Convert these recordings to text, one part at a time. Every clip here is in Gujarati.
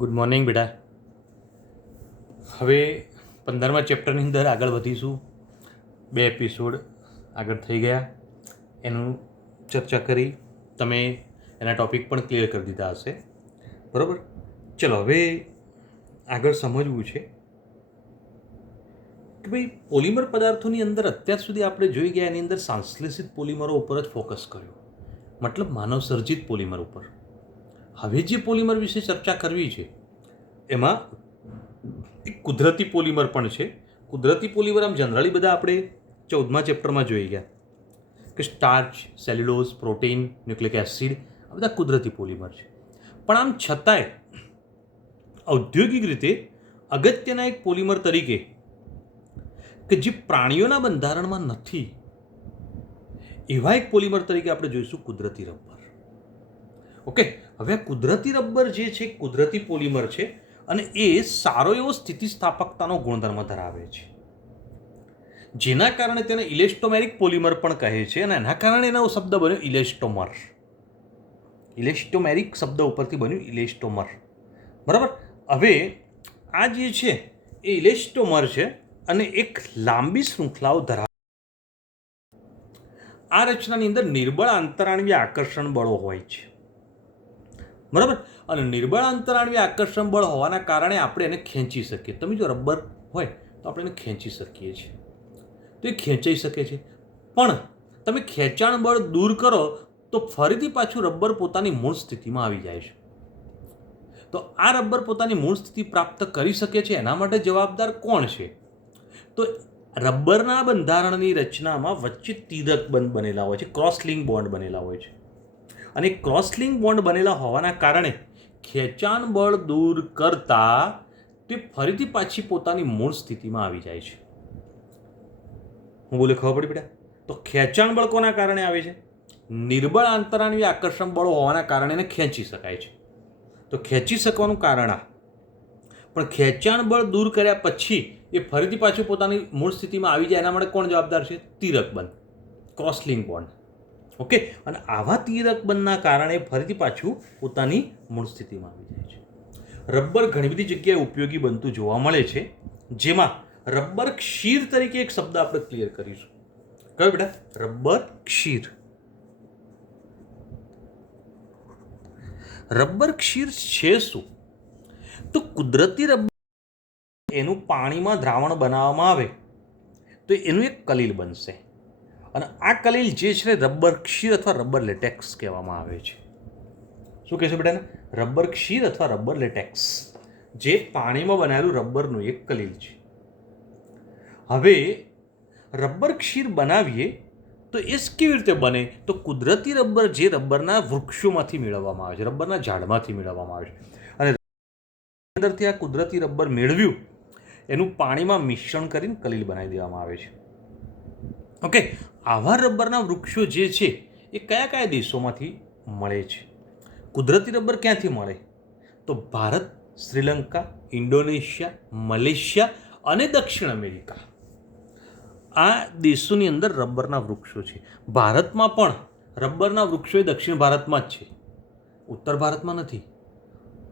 ગુડ મોર્નિંગ બેટા. હવે 15મા ચેપ્ટરની અંદર આગળ વધીશું. 2 એપિસોડ આગળ થઈ ગયા, એનું ચર્ચા કરી, તમે એના ટૉપિક પણ ક્લિયર કરી દીધા હશે, બરાબર. ચલો હવે આગળ સમજવું છે કે ભાઈ પોલિમર પદાર્થોની અંદર અત્યાર સુધી આપણે જોઈ ગયા એની અંદર સંશ્લેષિત પોલિમરો ઉપર જ ફોકસ કર્યો, મતલબ માનવ સર્જિત પોલિમર ઉપર. હવે જે પોલિમર વિશે ચર્ચા કરવી છે એમાં એક કુદરતી પોલિમર પણ છે. કુદરતી પોલિમર આમ જનરલી બધા આપણે 14મા ચેપ્ટરમાં જોઈ ગયા કે starch, cellulose, protein, nucleic acid આ બધા કુદરતી પોલિમર છે. પણ આમ છતાંય ઔદ્યોગિક રીતે અગત્યના એક પોલિમર તરીકે કે જે પ્રાણીઓના બંધારણમાં નથી એવા એક પોલિમર તરીકે આપણે જોઈશું કુદરતી રબર. ઓકે, હવે કુદરતી રબર જે છે કુદરતી પોલિમર છે અને એ સારો એવો સ્થિતિસ્થાપકતાનો ગુણધર્મ ધરાવે છે, જેના કારણે તેને ઇલેસ્ટોમેરિક પોલિમર પણ કહે છે અને એના કારણે એનો શબ્દ બન્યો ઇલેસ્ટોમર. ઇલેસ્ટોમેરિક શબ્દ ઉપરથી બન્યું ઇલેસ્ટોમર, બરાબર. હવે આ જે છે એ ઇલેસ્ટોમર છે અને એક લાંબી શૃંખલાઓ ધરાવે. આ રચનાની અંદર નિર્બળ આંતરાણવીય આકર્ષણ બળો હોય છે, બરાબર. અને નિર્બળ આંતરાણવીય આકર્ષણ બળ હોવાના કારણે આપણે એને ખેંચી શકીએ. તમે જો રબર હોય તો આપણે એને ખેંચી શકીએ છીએ, તો એ ખેંચાઈ શકે છે. પણ તમે ખેંચાણ બળ દૂર કરો તો ફરીથી પાછું રબર પોતાની મૂળ સ્થિતિમાં આવી જાય છે. તો આ રબર પોતાની મૂળ સ્થિતિ પ્રાપ્ત કરી શકે છે એના માટે જવાબદાર કોણ છે? તો રબરના બંધારણની રચનામાં વચ્ચે તીરક બંધ બનેલા હોય છે, ક્રોસ લિંક બોન્ડ બનેલા હોય છે. અને ક્રોસ લિંક બોન્ડ બનેલા હોવાના કારણે ખેંચાણ બળ દૂર કરતા તે ફરીથી પાછી પોતાની મૂળ સ્થિતિમાં આવી જાય છે. હું બોલે ખબર પડી બેટા? તો ખેંચાણ બળ કોના કારણે આવે છે? નિર્બળ આંતરાણવીય આકર્ષણ બળો હોવાના કારણે એને ખેંચી શકાય છે. તો ખેંચી શકવાનું કારણ આ. પણ ખેંચાણ બળ દૂર કર્યા પછી એ ફરીથી પાછું પોતાની મૂળ સ્થિતિમાં આવી જાય એના માટે કોણ જવાબદાર છે? તીરક બંધ, ક્રોસ લિંક બોન્ડ. ઓકે, અને આવા તીરક બંધના કારણે ફરીથી પાછું પોતાની મૂળ સ્થિતિમાં આવી જાય છે. રબર ઘણી બધી જગ્યાએ ઉપયોગી બનતું જોવા મળે છે, જેમાં રબર ક્ષીર તરીકે એક શબ્દ આપણે ક્લિયર કરીશું. કયો બેટા? રબર ક્ષીર. રબર ક્ષીર છે શું? તો કુદરતી રબર એનું પાણીમાં દ્રાવણ બનાવવામાં આવે તો એનું એક કલીલ બનશે અને આ કલીલ જે છે રબર ક્ષીર અથવા રબર લેટેક્સ કહેવામાં આવે છે. શું કહેશો બેટા? રબર ક્ષીર અથવા રબર લેટેક્સ, જે પાણીમાં બનાવેલું રબરનું એક કલીલ છે. હવે રબર ક્ષીર બનાવીએ તો એ કેવી રીતે બને? તો કુદરતી રબર જે રબરના વૃક્ષોમાંથી મેળવવામાં આવે છે, રબરના ઝાડમાંથી મેળવવામાં આવે છે. અને અંદરથી આ કુદરતી રબર મેળવ્યું એનું પાણીમાં મિશ્રણ કરીને કલીલ બનાવી દેવામાં આવે છે. ઓકે, આવા રબરના વૃક્ષો જે છે એ કયા કયા દેશોમાંથી મળે છે? કુદરતી રબર ક્યાંથી મળે? તો ભારત, શ્રીલંકા, ઇન્ડોનેશિયા, મલેશિયા અને દક્ષિણ અમેરિકા, આ દેશોની અંદર રબરના વૃક્ષો છે. ભારતમાં પણ રબરના વૃક્ષો એ દક્ષિણ ભારતમાં જ છે, ઉત્તર ભારતમાં નથી,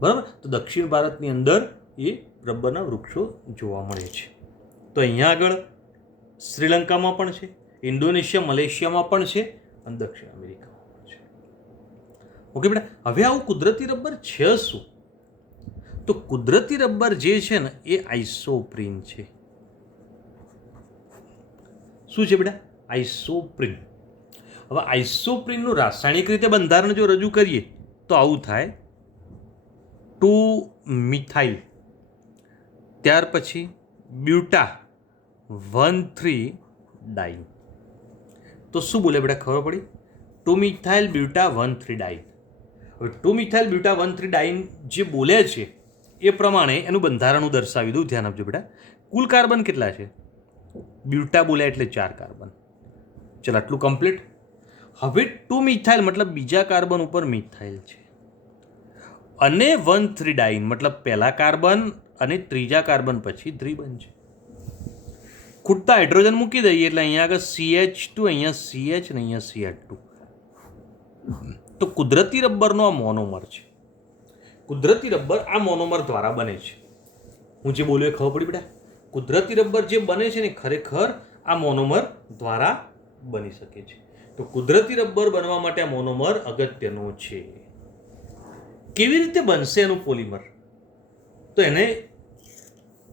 બરાબર. તો દક્ષિણ ભારતની અંદર એ રબરના વૃક્ષો જોવા મળે છે. તો અહીંયા આગળ શ્રીલંકામાં પણ છે, ઇન્ડોનેશિયા, મલેશિયામાં પણ છે અને દક્ષિણ અમેરિકામાં પણ છે. ઓકે બેટા, હવે આવું કુદરતી રબર છે શું? તો કુદરતી રબર જે છે ને એ આઇસોપ્રીન છે. શું છે બેટા? આઇસોપ્રીન. હવે આઇસોપ્રીનનું રાસાયણિક રીતે બંધારણ જો રજૂ કરીએ તો આવું થાય: 2-મિથાઇલ, ત્યાર પછી બ્યુટા 1,3-ડાઇન. તો શું બોલે બેટા? ખબર પડી? 2-મિથાઇલ બ્યુટા 1,3-ડાઇન. હવે 2-મિથાઇલ બ્યુટા 1,3-ડાઇન જે બોલે છે એ પ્રમાણે એનું બંધારણ હું દર્શાવી દઉં, ધ્યાન આપજો બેટા. કુલ કાર્બન કેટલા છે? બ્યુટા બોલ્યા એટલે 4 કાર્બન. ચલો, આટલું કમ્પ્લીટ. હવે 2-મિથાઇલ મતલબ બીજા કાર્બન ઉપર મિથાઇલ છે અને 1,3-ડાઇન મતલબ પહેલા કાર્બન અને ત્રીજા કાર્બન પછી દ્વિબંધ છે. ખૂટતા હાઇડ્રોજન મૂકી દઈએ એટલે અહીંયા આગળ CH2, અહીંયા CH અને અહીંયા CH2. તો કુદરતી રબરનો આ મોનોમર છે. કુદરતી રબર આ મોનોમર દ્વારા બને છે. હું જે બોલ્યો એ ખબર પડી બેટા? કુદરતી રબર જે બને છે ને ખરેખર આ મોનોમર દ્વારા બની શકે છે. તો કુદરતી રબર બનવા માટે આ મોનોમર અગત્યનો છે. કેવી રીતે બનશે એનું પોલિમર? તો એને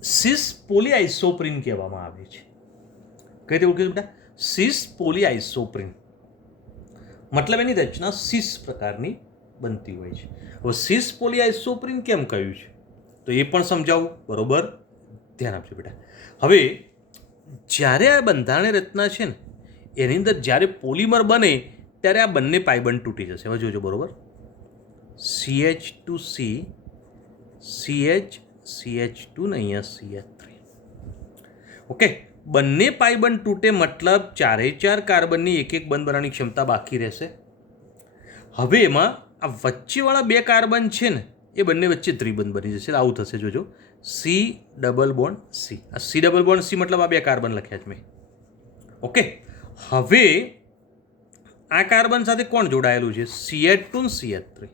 સિસ પોલીઆઇસોપ્રીન કહેવામાં આવે છે. કઈ રીતે ઓળખ્યું બેટા? સિસ પોલીઆઇસોપ્રીન મતલબ એની રચના સિસ પ્રકારની બનતી હોય છે. હવે સિસ પોલીઆઇસોપ્રીન કેમ કહ્યું છે તો એ પણ સમજાવું. બરોબર, ધ્યાન આપજો બેટા. હવે જ્યારે આ બંધારણીય રચના છે ને એની અંદર જ્યારે પોલિમર બને ત્યારે આ બંને પાઇબંધ તૂટી જશે. હવે જોજો. બરોબર, CH2C CH2 ને અહીંયા CH3. ઓકે, બંને પાઇબંધ તૂટે મતલબ ચારે ચાર કાર્બનની એક એક બંધ બનાવવાની ક્ષમતા બાકી રહેશે. હવે એમાં આ વચ્ચેવાળા બે કાર્બન છે ને એ બંને વચ્ચે ત્રિબંધ બની જશે. આવું થશે. જોજો, C ડબલ બોન્ડ C. આ C ડબલ બોન્ડ C મતલબ આ બે કાર્બન લખ્યા છે મેં. ઓકે, હવે આ કાર્બન સાથે કોણ જોડાયેલું છે? CH2 ને CH3.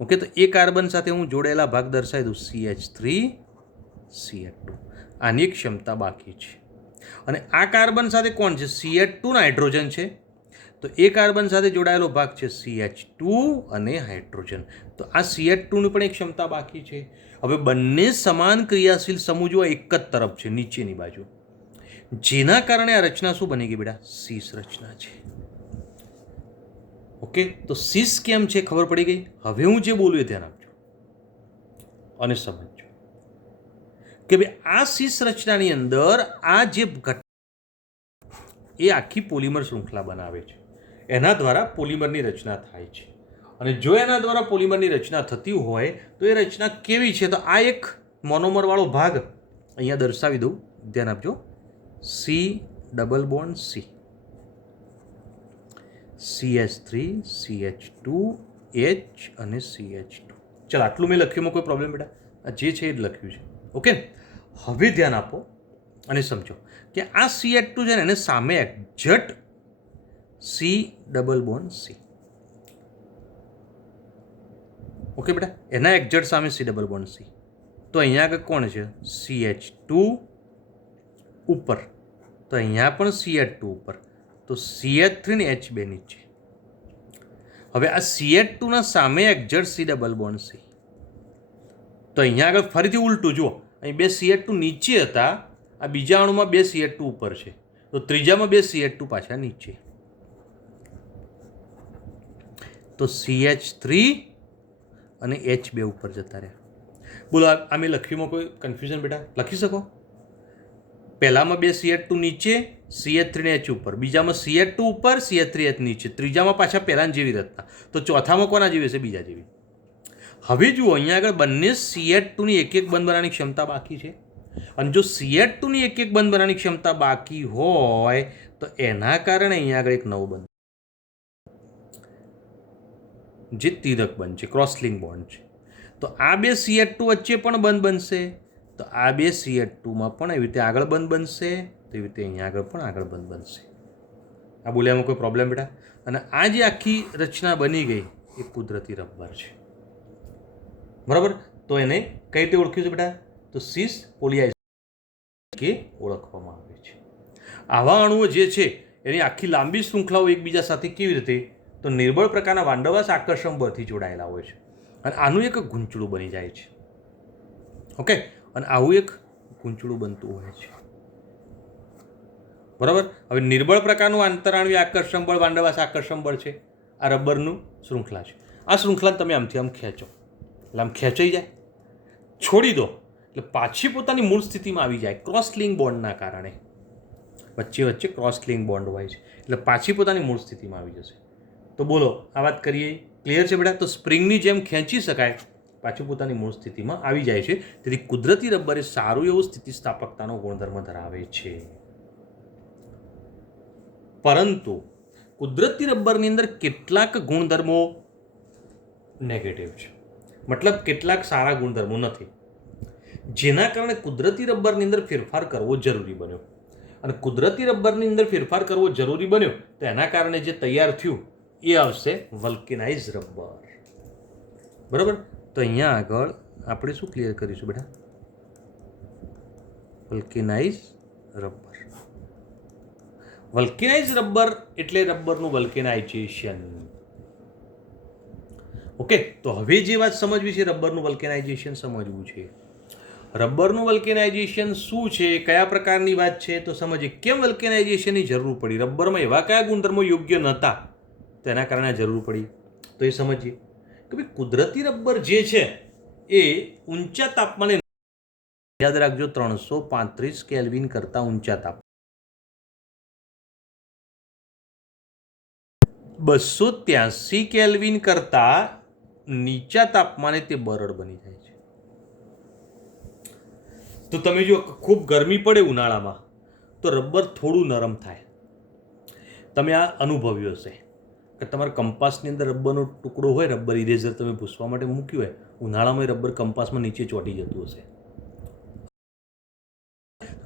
ઓકે, તો એ કાર્બન સાથે હું જોડાયેલા ભાગ દર્શાવી દઉં, CH3 CH2. આની એક ક્ષમતા બાકી છે. અને આ કાર્બન સાથે કોણ છે? CH2 ના હાઇડ્રોજન છે. તો એ કાર્બન સાથે જોડાયેલો ભાગ છે CH2 અને હાઇડ્રોજન. તો આ CH2 ની પણ એક ક્ષમતા બાકી છે. હવે બંને સમાન ક્રિયાશીલ સમૂહ જો એક જ તરફ છે, નીચેની બાજુ, જેના કારણે આ રચના શું બની ગઈ બેટા? સિસ રચના છે. ઓકે, તો સિસ કેમ છે ખબર પડી ગઈ. હવે હું જે બોલું એ ધ્યાન આપજો અને સમજજો કે ભાઈ આ સિસ રચનાની અંદર આ જે એ આખી પોલિમર શૃંખલા બનાવે છે. એના દ્વારા પોલિમરની રચના થાય છે. અને જો એના દ્વારા પોલિમરની રચના થતી હોય તો એ રચના કેવી છે? તો આ એક મોનોમરવાળો ભાગ અહીંયા દર્શાવી દઉં. ધ્યાન આપજો. C double bond C, CH3 CH2 H અને CH2. ચાલો, આટલું મેં લખ્યું, કોઈ પ્રોબ્લેમ બેટા? આ જે છે એ જ લખ્યું છે. ઓકે, હવે ધ્યાન આપો અને સમજો કે આ CH2 છે ને એને સામે exact C double bond C. Okay બેટા, એના એક્ઝેક્ટ સામે C ડબલ બોન્ડ C. તો અહીંયા આગળ કોણ છે? CH2 ઉપર, તો અહીંયા પણ CH2 ઉપર, તો CH3 ને H2 નીચે. હવે આ CH2 ના સામે exact C double bond C. તો અહીંયા આગળ ફરીથી ઉલટું જુઓ, અહીં બે CH2 નીચે હતા, આ બીજા અણુમાં બે CH2 ઉપર છે, તો ત્રીજામાં બે CH2 પાછા નીચે. તો CH3 અને H2 ઉપર જતા રહ્યા. બોલો, આ મેં લખ્યુંમાં કોઈ કન્ફ્યુઝન બેટા? લખી શકો. પહેલામાં બે CH2 નીચે, CH3 ને H ઉપર, બીજામાં CH2 ઉપર, CH3 H નીચે, ત્રીજામાં પાછા પહેલાની જેવી રચના, તો ચોથામાં કોના જેવી હશે? બીજા જેવી. હવે જુઓ, અહીંયા આગળ બંને CH2 ની એક એક બંધ બનાવવાની ક્ષમતા બાકી છે. અને જો CH2 ની એક એક બંધ બનાવવાની ક્ષમતા બાકી હોય તો એના કારણે અહીંયા આગળ એક નવો બંધ જે તિરક બંધ છે, ક્રોસ લિંક બોન્ડ છે. તો આ બે CH2 વચ્ચે પણ બંધ બનશે, તો આ બે CH2માં પણ એવી રીતે આગળ બંધ બનશે, તેવી રીતે અહીંયા આગળ પણ આગળ બંધ બનશે. આ બોલ્યામાં કોઈ પ્રોબ્લેમ બેટા? અને આ જે આખી રચના બની ગઈ એ કુદરતી રબર છે. બરાબર, તો એને કઈ રીતે ઓળખ્યું છે બેટા? તો સિસ પોલીઆઇસોપ્રીન કે ઓળખવામાં આવે છે. આવા અણુઓ જે છે એની આખી લાંબી શૃંખલાઓ એકબીજા સાથે કેવી રીતે? તો નિર્બળ પ્રકારના વાંડવાસ આકર્ષણ બળથી જોડાયેલા હોય છે. અને આનું એક ગૂંચળું બની જાય છે. ઓકે, અને આવું એક ગૂંચળું બનતું હોય છે. બરાબર. હવે નિર્બળ પ્રકારનું આંતરાણ્વીય આકર્ષણ બળ, વાંડવાસ આકર્ષણ બળ છે, આ રબરનું શૃંખલા છે. આ શૃંખલાને તમે આમથી આમ ખેંચો એટલે આમ ખેંચાઈ જાય, છોડી દો એટલે પાછી પોતાની મૂળ સ્થિતિમાં આવી જાય. ક્રોસ લિંક બોન્ડના કારણે વચ્ચે વચ્ચે ક્રોસ લિંક બોન્ડ હોય છે એટલે પાછી પોતાની મૂળ સ્થિતિમાં આવી જશે. તો બોલો, આ વાત કરીએ, ક્લિયર છે બેટા? તો સ્પ્રિંગની જેમ ખેંચી શકાય, પાછું પોતાની મૂળ સ્થિતિમાં આવી જાય છે. તેથી કુદરતી રબર એ સારું એવું સ્થિતિસ્થાપકતાનો ગુણધર્મ ધરાવે છે. પરંતુ કુદરતી રબરની અંદર કેટલાક ગુણધર્મો નેગેટિવ છે, મતલબ કેટલાક સારા ગુણધર્મો નથી, જેના કારણે કુદરતી રબરની અંદર ફેરફાર કરવો જરૂરી બન્યો. અને કુદરતી રબરની અંદર ફેરફાર કરવો જરૂરી બન્યો તો એના કારણે જે તૈયાર થયું એ આવશે વલ્કેનાઇઝ રબર. બરાબર. તો તો અહીંયા આગળ આપણે શું ક્લિયર કરીશું બેટા? વલ્કેનાઇઝ રબર. વલ્કેનાઇઝ રબર એટલે રબરનું વલ્કેનાઇઝેશન. ઓકે, તો હવે જે વાત સમજવી છે, રબરનું વલ્કેનાઇઝેશન સમજવું છે. રબરનું વલ્કેનાઇઝેશન શું છે, કયા પ્રકારની વાત છે, તો સમજીએ. કેમ વલ્કેનાઇઝેશનની જરૂર પડી? રબરમાં એવા કયા ગુણધર્મો યોગ્ય નહોતા તેના કારણે જરૂર પડી, તો એ સમજીએ. કે ભાઈ કુદરતી રબર જે છે એ ઊંચા તાપમાને, યાદ રાખજો, 335 કેલ્વિન કરતા ઊંચા તાપમાન, 283 કેલ્વિન કરતા નીચા તાપમાને તે બરડ બની જાય છે. તો તમે જો ખૂબ ગરમી પડે ઉનાળામાં તો રબર થોડું નરમ થાય. તમે આ અનુભવ્યું હશે કે તમારા કંપાસની અંદર રબરનો ટુકડો હોય, રબર ઇરેઝર તમે ભૂસવા માટે મૂક્યું હોય, ઉનાળામાં રબર કંપાસમાં નીચે ચોંટી જતું હશે.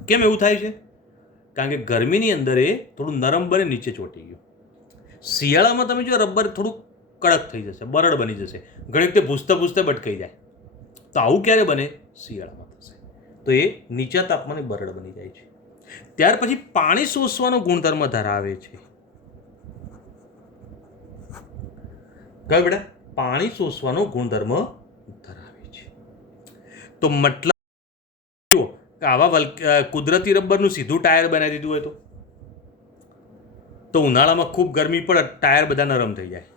કેમ એવું થાય છે? કારણ કે ગરમીની અંદર એ થોડું નરમ બને, નીચે ચોંટી ગયું. શિયાળામાં તમે જો રબર થોડું કડક થઈ જશે, બરડ બની જશે, ઘણી વખતે ભૂસતા ભૂસતા ભટકાઈ જાય. તો આવું ક્યારે બને? શિયાળામાં થશે. તો એ નીચા તાપમાને બરડ બની જાય છે. ત્યાર પછી પાણી શોષવાનો ગુણધર્મ ધરાવે છે. કયો બેટા? પાણી શોષવાનો ગુણધર્મ ધરાવે છે. તો મતલબ જુઓ કે આવા કુદરતી રબરનું સીધું ટાયર બનાવી દીધું હોય તો ઉનાળામાં ખૂબ ગરમી પડે, ટાયર બધા નરમ થઈ જાય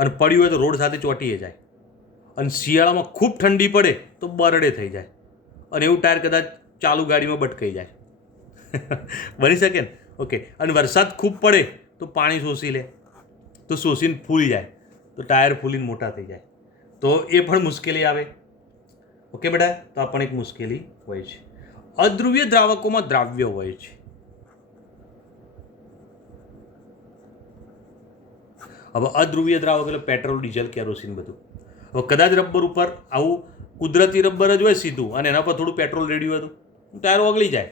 અને પડ્યું હોય તો રોડ સાથે ચોંટીએ જાય. અને શિયાળામાં ખૂબ ઠંડી પડે તો બરડે થઈ જાય અને એવું ટાયર કદાચ ચાલુ ગાડીમાં બટકાઈ જાય. બની શકે ને? ઓકે. અને વરસાદ ખૂબ પડે તો પાણી શોષી લે, તો શોષીને ફૂલી જાય, તો ટાયર ફૂલીને મોટા થઈ જાય, તો એ પણ મુશ્કેલી આવે. ઓકે બેટા? તો આ પણ એક મુશ્કેલી હોય છે. અધ્રુવીય દ્રાવકોમાં દ્રાવ્ય હોય છે. હવે અધ્રુવીય દ્રાવક એટલે પેટ્રોલ, ડીઝલ, કેરોસીન બધું. હવે કદાચ રબર ઉપર આવું કુદરતી રબર જ હોય સીધું અને એના પર થોડું પેટ્રોલ રેડ્યું હતું, ટાયર ઓગળી જાય.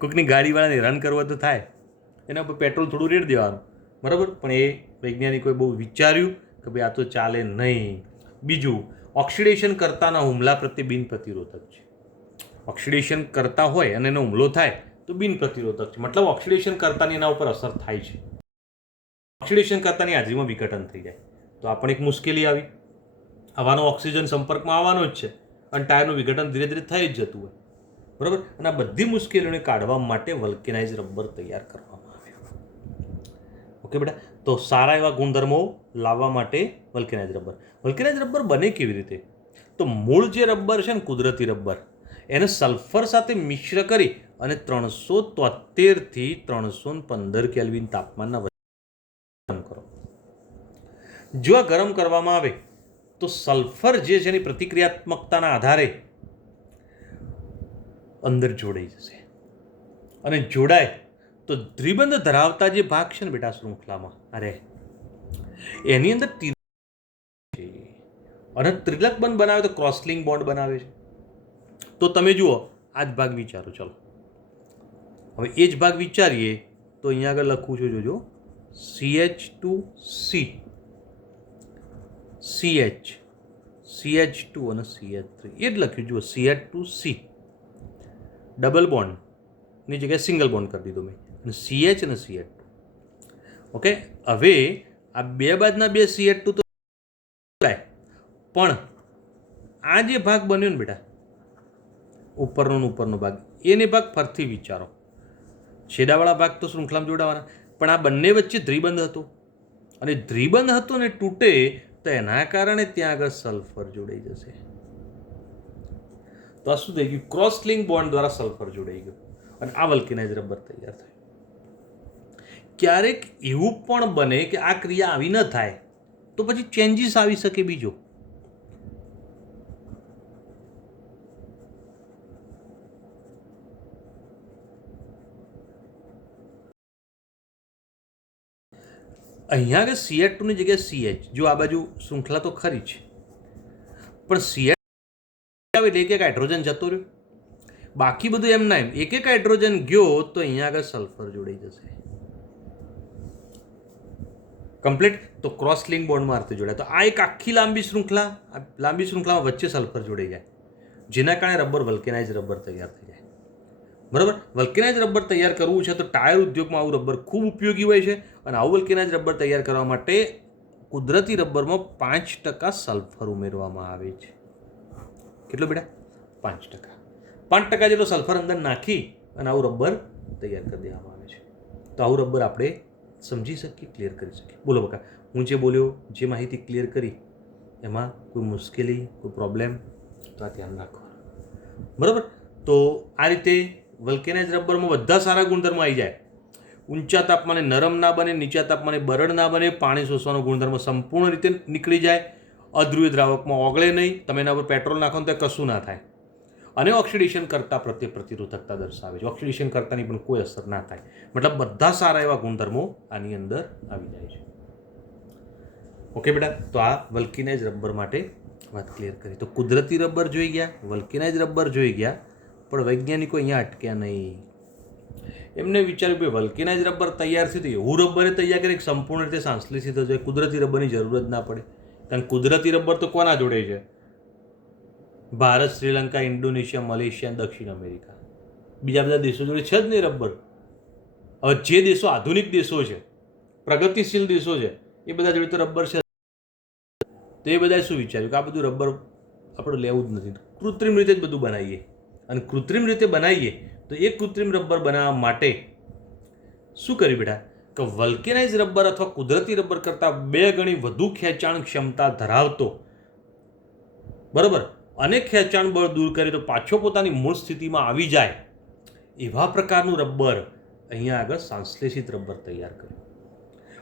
કોઈકની ગાડીવાળાને રન કરવા તો થાય, એના પર પેટ્રોલ થોડું રેડ દેવાનું, બરાબર. પણ એ વૈજ્ઞાનિકોએ બહુ વિચાર્યું કે ભાઈ આ તો ચાલે નહીં. બીજું, ઓક્સિડેશન કરતાના હુમલા પ્રત્યે બિન પ્રતિરોધક છે. ઓક્સિડેશન કરતા હોય અને એનો હુમલો થાય તો બિન પ્રતિરોધક છે. મતલબ ઓક્સિડેશન કરતાની એના ઉપર અસર થાય છે. ઓક્સિડેશન કરતાની હાજરીમાં વિઘટન થઈ જાય તો આ પણ એક મુશ્કેલી આવી. હવાનો ઓક્સિજન સંપર્કમાં આવવાનો જ છે અને ટાયરનું વિઘટન ધીરે ધીરે થઈ જ જતું હોય, બરાબર. અને આ બધી મુશ્કેલીઓને કાઢવા માટે વલ્કેનાઇઝ રબર તૈયાર કરવામાં આવ્યું. ઓકે બેટા? તો સારા એવા ગુણધર્મો લાવવા માટે વલ્કેનાઇઝ રબર. વલ્કેનાઇઝ રબર બને કેવી રીતે? તો મૂળ જે રબર છે ને, કુદરતી રબર, એને સલ્ફર સાથે મિશ્ર કરી અને 373 થી 315 કેલ્વિન તાપમાનના ગરમ કરો. જો આ ગરમ કરવામાં આવે તો સલ્ફર જે છે એની પ્રતિક્રિયાત્મકતાના આધારે અંદર જોડાઈ જશે અને જોડાય તો દ્વિબંધ ધરાવતા જે ભાગ છે ને બેટા શૃંખલામાં, અરે એની અંદર અને ત્રિલક બંધ બનાવે તો ક્રોસલિંક બોન્ડ બનાવે છે. તો તમે જુઓ આ જ ભાગ વિચારો. ચલો હવે એ જ ભાગ વિચારીએ તો અહીંયા આગળ લખું છું, જોજો, CH2C, CH, CH2 અને CH3 એ જ લખ્યું. જુઓ, CH2C ડબલ બોન્ડની જગ્યાએ સિંગલ બોન્ડ કરી દીધો મેં, અને CH અને CH2. ઓકે. હવે આ બે બાજના બે CH2 તો પણ આ જે ભાગ બન્યો ને બેટા, ઉપરનો ભાગ, એને ભાગ ફરથી વિચારો. છેડાવાળા ભાગ તો શૃંખલામાં જોડાવાના, પણ આ બંને વચ્ચે દ્વિબંધ હતો અને દ્વિબંધ હતો ને તૂટે તો એના કારણે ત્યાં આગળ સલ્ફર જોડાઈ જશે. તો આ શું થઈ ગયું? ક્રોસ લિંક બોન્ડ દ્વારા સલ્ફર જોડાઈ ગયું અને આ વલ્કેનાઇઝ રબર તૈયાર થયું. ક્યારેક એવું પણ બને કે આ ક્રિયા આવી ન થાય તો પછી ચેન્જીસ આવી શકે. બીજો, અહીંયા આગળ CH2 ની જગ્યાએ CH, જો આ બાજુ શૃંખલા તો ખરી જ, પણ CH આવે એટલે એક એક હાઇડ્રોજન જતો રહ્યો, બાકી બધું એમ ના એમ એક એક હાઇડ્રોજન ગયો તો અહીંયા આગળ સલ્ફર જોડાઈ જશે. કમ્પ્લીટ. તો ક્રોસ લિંક બોન્ડમાં અર્થે જોડાય. તો આ એક આખી લાંબી શૃંખલામાં વચ્ચે સલ્ફર જોડાઈ જાય, જેના કારણે રબર વલ્કેનાઇઝ રબર તૈયાર થઈ જાય. બરાબર. વલ્કેનાઇઝ રબર તૈયાર કરવું છે તો ટાયર ઉદ્યોગમાં આવું રબર ખૂબ ઉપયોગી હોય છે. અને આવું વલ્કેનાઇઝ રબર તૈયાર કરવા માટે કુદરતી રબરમાં 5% સલ્ફર ઉમેરવામાં આવે છે. કેટલો બેટા? 5%. 5% જેટલો સલ્ફર અંદર નાખી અને આવું રબર તૈયાર કરી દેવામાં આવે છે. તો આવું રબર આપણે સમજી શકીએ, ક્લિયર કરી શકીએ. બોલો બકા, હું જે બોલ્યો, જે માહિતી ક્લિયર કરી, એમાં કોઈ મુશ્કેલી, કોઈ પ્રોબ્લેમ? તો આ ધ્યાન રાખવાનું. બરાબર. તો આ રીતે વલ્કેનાઇઝ રબરમાં બધા સારા ગુણધર્મો આવી જાય. ઊંચા તાપમાને નરમ ના બને, નીચા તાપમાને બરડ ના બને, પાણી શોષવાનો ગુણધર્મ સંપૂર્ણ રીતે નીકળી જાય, અધ્રુવીય દ્રાવકમાં ઓગળે નહીં, તમે એના પર પેટ્રોલ નાખો તો કશું ના થાય, અને ઓક્સિડેશન કરતા પ્રત્યે પ્રતિરોધકતા દર્શાવે છે. ઓક્સિડેશન કરતાની પણ કોઈ અસર ના થાય. મતલબ બધા સારા એવા ગુણધર્મો આની અંદર આવી જાય છે. ઓકે બેટા, તો આ વલ્કેનાઇઝ રબર માટે વાત ક્લિયર કરી. તો કુદરતી રબર જોઈ ગયા, વલ્કેનાઇઝ રબર જોઈ ગયા, પણ વૈજ્ઞાનિકો અહીંયા અટક્યા નહીં. એમને વિચાર્યું કે વલ્કેનાઇઝ રબર તૈયાર થયું તો એવું રબરે તૈયાર કરી સંપૂર્ણ રીતે સંશ્લેષિત થઈ જાય, કુદરતી રબરની જરૂર જ ના પડે. કારણ કુદરતી રબર તો કોના જોડે છે? ભારત, શ્રીલંકા, ઇન્ડોનેશિયા, મલેશિયા, દક્ષિણ અમેરિકા, બીજા બધા દેશો જોડે છે જ નહીં રબર. હવે જે દેશો આધુનિક દેશો છે, પ્રગતિશીલ દેશો છે, એ બધા જોડે તો રબર છે. તો એ બધાએ શું વિચાર્યું કે આ બધું રબર આપણે લેવું જ નથી, કૃત્રિમ રીતે જ બધું બનાવીએ. અને કૃત્રિમ રીતે બનાવીએ તો એ કૃત્રિમ રબર બનાવવા માટે શું કર્યું બેટા? કે વલ્કેનાઇઝ રબર અથવા કુદરતી રબર કરતાં 2 ગણી વધુ ખેંચાણ ક્ષમતા ધરાવતો, બરાબર, અને ખેંચાણ બળ દૂર કરી તો પાછો પોતાની મૂળ સ્થિતિમાં આવી જાય એવા પ્રકારનું રબર અહીંયા આગળ સંશ્લેષિત રબર તૈયાર કર્યું.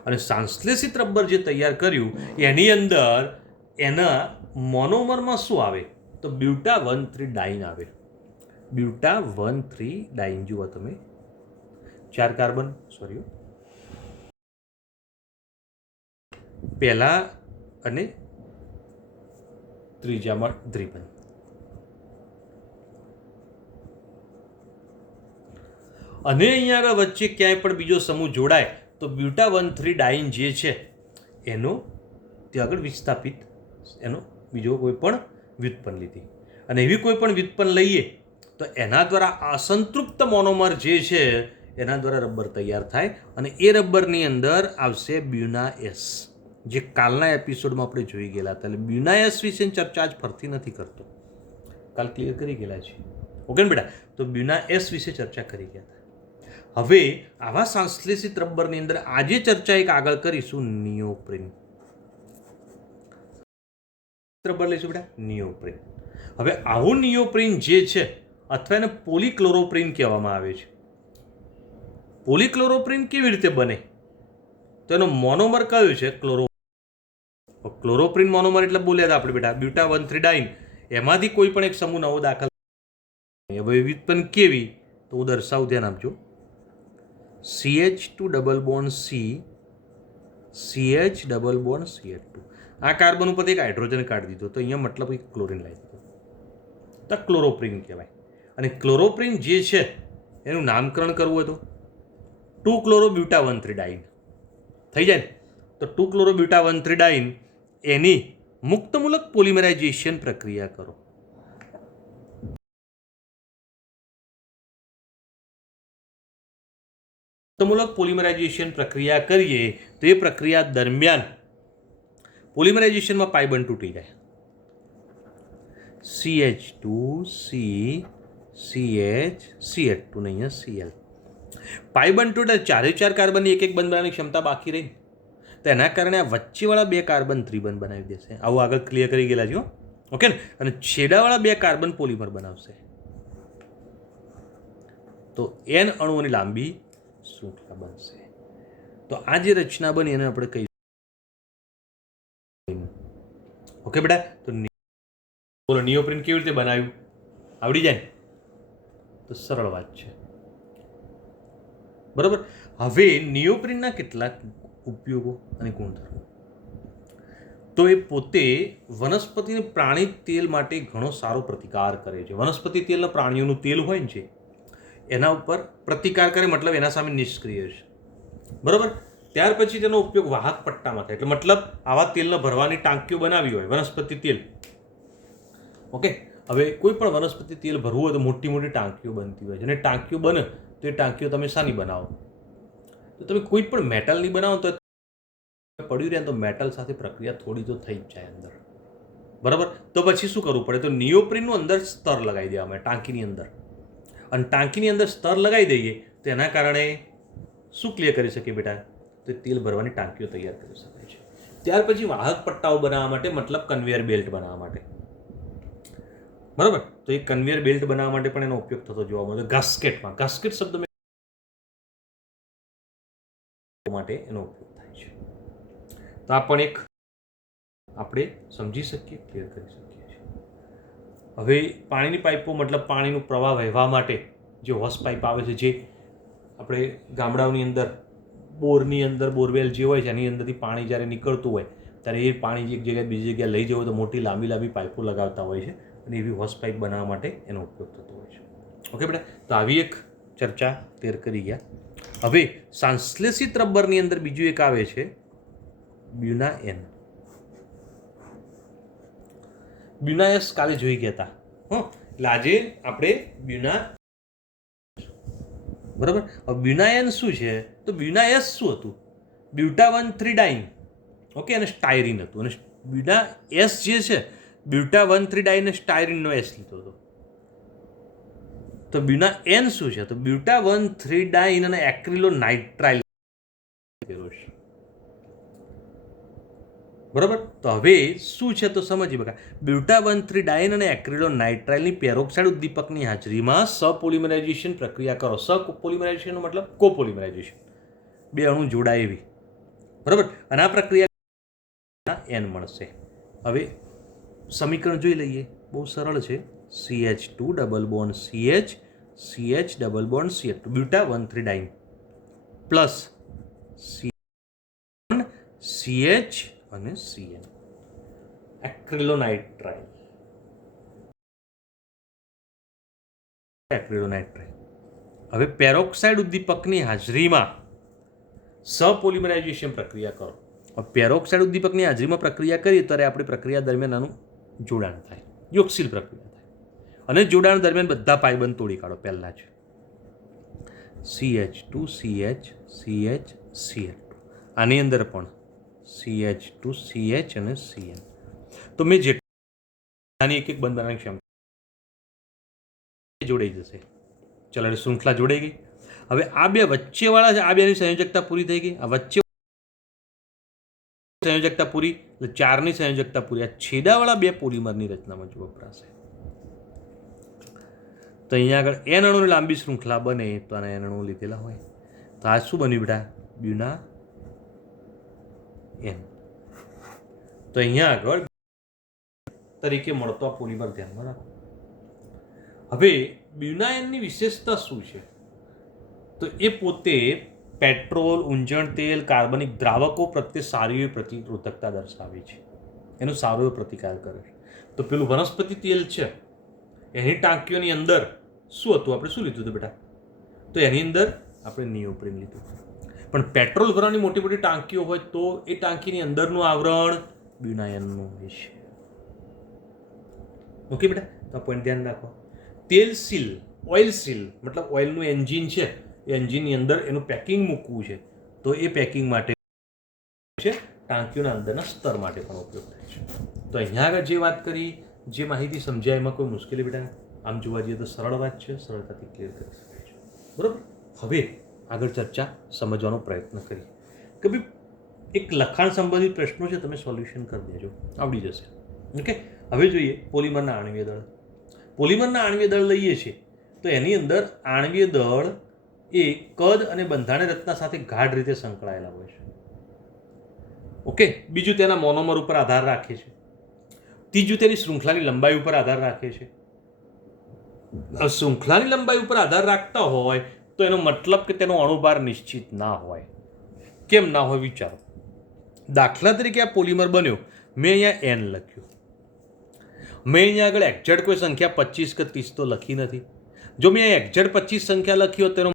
અને સંશ્લેષિત રબર જે તૈયાર કર્યું એની અંદર એના મોનોમરમાં શું આવે? તો બ્યુટા-1,3 ડાઇન આવે. બ્યુટા-1,3 ડાઇન જુઓ તમે, 4 કાર્બન, સોરી, પહેલા અને ત્રીજામાં દ્વિબંધ. અને અહીંયા આગળ વચ્ચે ક્યાંય પણ બીજો સમૂહ જોડાય તો બ્યુટા-1,3 ડાઇન જે છે એનો ત્યાં આગળ વિસ્થાપિત, એનો બીજો કોઈ પણ વ્યુત્પન્ન લીધી. અને એવી કોઈ પણ વ્યુત્પન્ન લઈએ તો એના દ્વારા અસંતૃપ્ત મોનોમર જે છે એના દ્વારા રબર તૈયાર થાય. અને એ રબરની અંદર આવશે બ્યુના-એસ, જે કાલના એપિસોડમાં આપણે જોઈ ગયેલા હતા. એટલે બ્યુના-એસ વિશેની ચર્ચા આજ ફરતી નથી કરતો, કાલ ક્લિયર કરી ગયેલા છે. ઓકે ને બેટા? તો બ્યુના-એસ વિશે ચર્ચા કરી ગયા હતા. હવે આવા સંશ્લેષિત રબરની અંદર આજે ચર્ચા એક આગળ કરીશું, નિયોપ્રીન રબર લઈશું બેટા, નિયોપ્રીન. હવે આવું નિયોપ્રીન જે છે અથવા એને પોલીક્લોરોપ્રીન કહેવામાં આવે છે. પોલીક્લોરોપ્રીન કેવી રીતે બને? તો એનો મોનોમર કયો છે? ક્લોરોપ્રીન મોનોમર એટલે બોલ્યા હતા આપણે બેટા, બ્યુટા-1,3 ડાઇન, એમાંથી કોઈ પણ એક સમૂહ નવો દાખલ. હવે વ્યુત્પન્ન કેવી? તો હું દર્શાવું, ધ્યાન આપજો. CH2 double bond C, CH double bond CH2. આ કાર્બન ઉપર એક હાઇડ્રોજન કાઢી દીધો તો અહીંયા મતલબ એક ક્લોરીન લાવી દીધો, તો ક્લોરોપ્રીન કહેવાય. અને ક્લોરોપ્રીન જે છે એનું નામકરણ કરવું હોય તો 2-ક્લોરોબ્યુટા-1,3 ડાઇન થઈ જાય ને. તો 2-ક્લોરોબ્યુટા-1,3 ડાઇન એની મુક્તમૂલક પોલિમરાઇઝેશન પ્રક્રિયા કરો. મુક્તમૂલક પોલિમરાઇઝેશન પ્રક્રિયા કરીએ તો એ પ્રક્રિયા દરમિયાન પોલિમરાઇઝેશનમાં પાઈ બંધ તૂટી જાય. CH2 C CH CH2 ને અહીંયા Cl. પાઈ બંધ તૂટે, 4 કાર્બનની એક બંધ બનાવવાની ક્ષમતા બાકી રહી. તો એના કારણે આ વચ્ચેવાળા 2 કાર્બન ત્રિબંધ બનાવી દેશે. આવું આગળ ક્લિયર કરી ગયેલા છો. ઓકે ને? અને છેડાવાળા 2 કાર્બન પોલિમર બનાવશે. તો N અણુઓની લાંબી શૃંખલા બનશે. તો આ જે રચના બની એને આપણે કહી. ઓકે બેટા? તો બોલો, નિયોપ્રીન કેવી રીતે બનાવ્યું? આવડી જાય ને? તો સરળ વાત છે, બરાબર. હવે નિયોપ્રીનના કેટલાક ઉપયોગો અને ગુણધર્મો. તો એ પોતે વનસ્પતિને પ્રાણી તેલ માટે ઘણો સારો પ્રતિકાર કરે છે. વનસ્પતિ તેલના પ્રાણીઓનું તેલ હોય ને છે એના ઉપર પ્રતિકાર કરે, મતલબ એના સામે નિષ્ક્રિય છે, બરાબર. ત્યાર પછી તેનો ઉપયોગ વાહક પટ્ટામાં થાય. એટલે મતલબ આવા તેલને ભરવાની ટાંકીઓ બનાવી હોય, વનસ્પતિ તેલ. ઓકે, હવે કોઈ પણ વનસ્પતિ તેલ ભરવું હોય તો મોટી મોટી ટાંકીઓ બનતી હોય છે, અને ટાંકીઓ બને તો એ ટાંકીઓ તમે શાની બનાવો? તો તમે કોઈ પણ મેટલની બનાવો તો પડ્યું રહે તો મેટલ સાથે પ્રક્રિયા થોડી તો થઈ જ જાય અંદર, બરાબર? તો પછી શું કરવું પડે? તો નિયોપ્રીનનું અંદર સ્તર લગાવી દેવામાં આવે ટાંકીની અંદર, અને ટાંકીની અંદર સ્તર લગાવી દઈએ તો એના કારણે શું ક્લિયર કરી શકીએ બેટા? તો તેલ ભરવાની ટાંકીઓ તૈયાર કરી શકાય છે. ત્યાર પછી વાહક પટ્ટાઓ બનાવવા માટે, મતલબ કન્વેયર બેલ્ટ બનાવવા માટે, બરાબર? તો એ કન્વેયર બેલ્ટ બનાવવા માટે પણ એનો ઉપયોગ થતો જોવા મળે. ગાસ્કેટમાં, ગાસ્કેટ શબ્દ માટે એનો ઉપયોગ થાય છે. તો આ પણ એક આપણે સમજી શકીએ, ક્લિયર કરી શકીએ છીએ. હવે પાણીની પાઇપો, મતલબ પાણીનું પ્રવાહ વહેવા માટે જે હોસ પાઇપ આવે છે, જે આપણે ગામડાઓની અંદર બોરની અંદર બોરવેલ જે હોય છે એની અંદરથી પાણી જ્યારે નીકળતું હોય ત્યારે એ પાણી એક જગ્યાએ બીજી જગ્યાએ લઈ જવું હોય તો મોટી લાંબી લાંબી પાઇપો લગાવતા હોય છે, અને એવી હોસ પાઇપ બનાવવા માટે એનો ઉપયોગ થતો હોય છે. ઓકે બેટા, તો આવી એક ચર્ચા ક્લિયર કરી ગયા. હવે સંશ્લેષિત રબરની અંદર બીજું એક આવે છે બ્યુનાએન. બ્યુનાએસ કાલે જોઈ ગયા હતા. એટલે આજે આપણે બરાબર. હવે બ્યુનાએન શું છે? તો બ્યુનાએસ શું હતું? બ્યુટા 1,3-ડાઇન. ઓકે, અને સ્ટાયરીન હતું. અને બ્યુનાએસ જે છે, બ્યુટા 1,3-ડાઇન અને સ્ટાયરીનનો એસ લીધો હતો. તો બ્યુનાએન શું છે? તો બ્યુટા 1,3-ડાઇન અને એક્રિલોનાઇટ્રાઇલ. બરાબર. તો હવે શું છે તો સમજીએ બકા. બ્યુટા 1,3-ડાઇન અને એક્રિલોનાઇટ્રાઇલની પેરોક્સાઇડ ઉદ્દીપકની હાજરીમાં સપોલિમરાઇઝેશન પ્રક્રિયા કરો. સપોલિમરાઇઝેશનનો મતલબ કોપોલિમરાઇઝેશન, બે અણુ જોડાય એવી, બરાબર? અને આ પ્રક્રિયા એન મળશે. હવે સમીકરણ જોઈ લઈએ, બહુ સરળ છે. CH2 double bond CH, CH double bond CH2, buta 1,3-ડાઇન પ્લસ CH અને CN, એક્રિલોનાઇટ્રાઇલ. હવે પેરોક્સાઇડ ઉદ્દીપકની હાજરીમાં સપોલિમરાઇઝેશન પ્રક્રિયા કરો. પેરોક્સાઇડ ઉદ્દીપકની હાજરીમાં પ્રક્રિયા કરીએ ત્યારે આપણી પ્રક્રિયા દરમિયાન આનું જોડાણ થાય, યોગશીલ પ્રક્રિયા થાય. અને જોડાણ દરમિયાન બધા પાયબંધ તોડી કાઢો. પહેલા જ CH2 CH CH CH2, આની અંદર પણ CH2 CH અને CN. તો મેં જેટલાની એક એક બંધ બનાવવાની ક્ષમતા જોડાઈ જશે. ચલો, શૃંખલા જોડાઈ ગઈ. હવે આ બે વચ્ચેવાળા છે, આ બેની સંયોજકતા પૂરી થઈ ગઈ. આ વચ્ચે સંયોજકતા પૂરી, એટલે 4ની સંયોજકતા પૂરી. આ છેડાવાળા બે પોલિમરની રચનામાં જો વપરાશે. તો અહીંયા આગળ એન અણુની લાંબી શૃંખલા બને તો આના એન અણુ લીધેલા હોય. તો આ શું બન્યું બેટા? બ્યુના એન. તો અહીંયા આગળ તરીકે મળતો આ પોલિમર ધ્યાનમાં રાખો. હવે બ્યુનાએનની વિશેષતા શું છે? તો એ પોતે પેટ્રોલ, ઊંજણ તેલ, કાર્બનિક દ્રાવકો પ્રત્યે સારી એવી પ્રતિરોધકતા દર્શાવે છે, એનો સારો એવો પ્રતિકાર કરે છે. તો પેલું વનસ્પતિ તેલ છે એની ટાંકીઓની અંદર શું હતું? આપણે શું લીધું હતું બેટા? તો એની અંદર આપણે નિયોપ્રીન લીધું. પણ પેટ્રોલ ભરવાની મોટી મોટી ટાંકીઓ હોય તો એ ટાંકીની અંદરનું આવરણ બ્યુનાએનનું હોય છે. ઓકે બેટા, તો આ પોઈન્ટ ધ્યાન રાખો. તેલ સીલ, ઓઇલ સીલ, મતલબ ઓઇલનું એન્જિન છે, એ એન્જિનની અંદર એનું પેકિંગ મૂકવું છે, તો એ પેકિંગ માટે છે ટાંકીઓના અંદરના સ્તર માટે પણ ઉપયોગ થાય છે. તો અહીંયા આગળ જે વાત કરી, જે માહિતી સમજાય એમાં કોઈ મુશ્કેલી બેટા? આમ જોવા જઈએ તો સરળ વાત છે, સરળતાથી ક્લિયર કરી શકાય છે. બરાબર. હવે આગળ ચર્ચા સમજવાનો પ્રયત્ન કરીએ કે ભાઈ એક લખાણ સંબંધિત પ્રશ્નો છે, તમે સોલ્યુશન કરી દેજો, આવડી જશે. ઓકે, હવે જોઈએ પોલિમરના આણ્વીય દળ. પોલિમરના આણ્વીય દળ લઈએ છીએ તો એની અંદર આણ્વીય દળ એ કદ અને બંધારણ રચના સાથે ગાઢ રીતે સંકળાયેલા હોય છે. ઓકે, બીજું તેના મોનોમર ઉપર આધાર રાખે છે. ત્રીજું તેની શૃંખલાની લંબાઈ ઉપર આધાર રાખે છે. શૃંખલાની લંબાઈ ઉપર આધાર રાખતા હોય તો એનો મતલબ કે તેનો અણુભાર નિશ્ચિત ના હોય. કેમ ના હોય વિચારો. દાખલા તરીકે આ પોલિમર બન્યો, મેં અહીંયા એન લખ્યું, મેં અહીંયા આગળ એક્ઝેક્ટ કોઈ સંખ્યા 25 કે 30 તો લખી નથી. જો મેં અહીંયા એક્ઝેક્ટ 25 સંખ્યા લખી હોત તેનો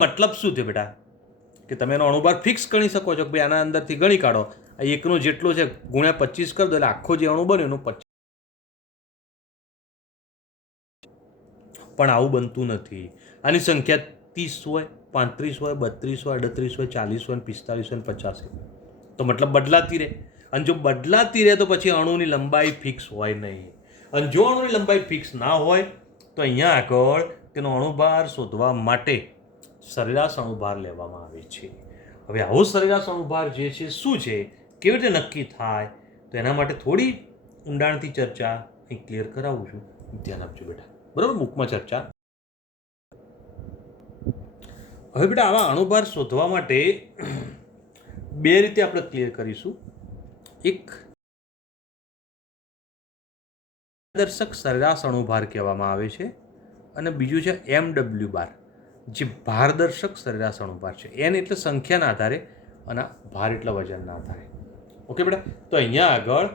મતલબ શું છે બેટા કે તમે એનો અણુભાર ફિક્સ ગણી શકો છો કે ભાઈ આના અંદરથી ગણી કાઢો, આ એકનો જેટલો છે ગુણ્યા 25 કરી દો એટલે આખો જે અણુ બન્યો એનું 25. પણ આવું બનતું નથી. આની સંખ્યા 30 હોય, 35 હોય, 32 હોય, 38 હોય, 40 હોય, 45 હોય, 50 હોય. તો મતલબ બદલાતી રહે. અને જો બદલાતી રહે તો પછી અણુની લંબાઈ ફિક્સ હોય નહીં. અને જો અણુની લંબાઈ ફિક્સ ના હોય તો અહીંયા આગળ તેનો અણુભાર શોધવા માટે સરેરાશ અણુભાર લેવામાં આવે છે. હવે આવો સરેરાશ અણુભાર જે છે શું છે, કેવી રીતે નક્કી થાય, તો એના માટે થોડી ઊંડાણથી ચર્ચા અહીં ક્લિયર કરાવું છું. ધ્યાન આપજો બેટા, બરાબર. બુકમાં ચર્ચા. હવે બેટા આવા અણુભાર શોધવા માટે બે રીતે આપણે ક્લિયર કરીશું. એક દર્શક સરેરાશ અણુભાર કહેવામાં આવે છે અને બીજું છે MW બાર, જે ભારદર્શક સરેરાશ અણુભાર છે. એન એટલે સંખ્યાના આધારે અને ભાર એટલે વજનના આધારે. ઓકે બેટા, તો અહીંયા આગળ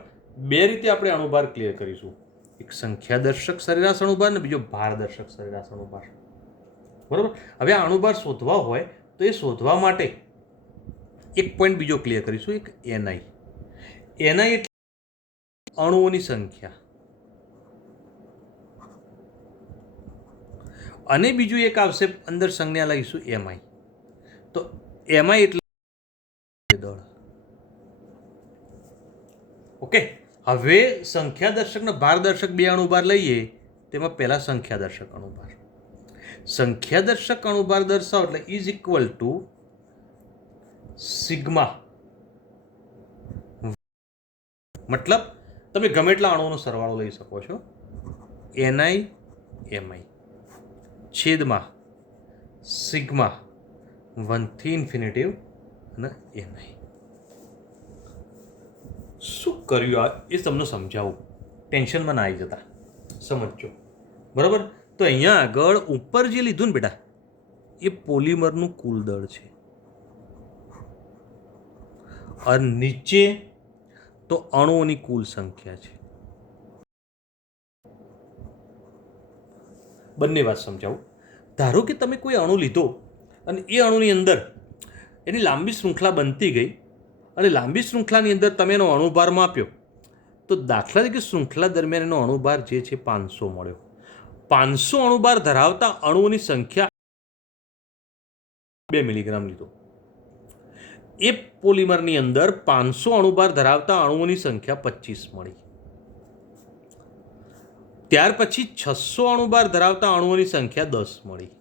બે રીતે આપણે અણુભાર ક્લિયર કરીશું. એક સંખ્યાદર્શક સરેરાશ અણુભાર અને બીજો ભારદર્શક સરેરાશ અણુભાર. બરાબર. હવે આ અણુભાર શોધવા હોય તો એ શોધવા માટે એક પોઈન્ટ બીજો ક્લિયર કરીશું, એક NI. NI એટલે અણુઓની સંખ્યા, અને બીજું એક આવશે અંદર સંજ્ઞા લઈશું MI. તો MI એટલે દળ. ઓકે. હવે સંખ્યાદર્શક ને ભારદર્શક બે અણુભાર લઈએ, તેમાં પહેલા સંખ્યાદર્શક અણુભાર. સંખ્યાદર્શક અણુભાર દર્શાવો એટલે ઇઝ ઇક્વલ ટુ સિગ્મા. મતલબ તમે ગમે એટલા અણુઓનો સરવાળો લઈ શકો છો. NI MI છેદમાં સિગ્મા 1 થી ઇન્ફિનિટિવ અને NI. શું કર્યું આ એ તમને સમજાવું, ટેન્શનમાં ના આવી જતા, સમજો. બરાબર. તો અહીંયા આગળ ઉપર જે લીધું ને બેટા એ પોલિમરનું કુલ દળ છે, અને નીચે તો અણુઓની કુલ સંખ્યા છે. બંને વાત સમજાવું. ધારો કે તમે કોઈ અણુ લીધો અને એ અણુની અંદર એની લાંબી શૃંખલા બનતી ગઈ અને લાંબી શૃંખલાની અંદર તમે એનો અણુભાર માપ્યો, તો દાખલા તરીકે શૃંખલા દરમિયાન એનો અણુભાર જે છે 500 મળ્યો. 500 અણુભાર ધરાવતા અણુઓની સંખ્યા 2 મિલીગ્રામ લીધો. એ પોલિમરની અંદર 500 અણુભાર ધરાવતા અણુઓની સંખ્યા 25 મળી. ત્યાર પછી 600 અણુભાર ધરાવતા અણુઓની સંખ્યા 10 મળી.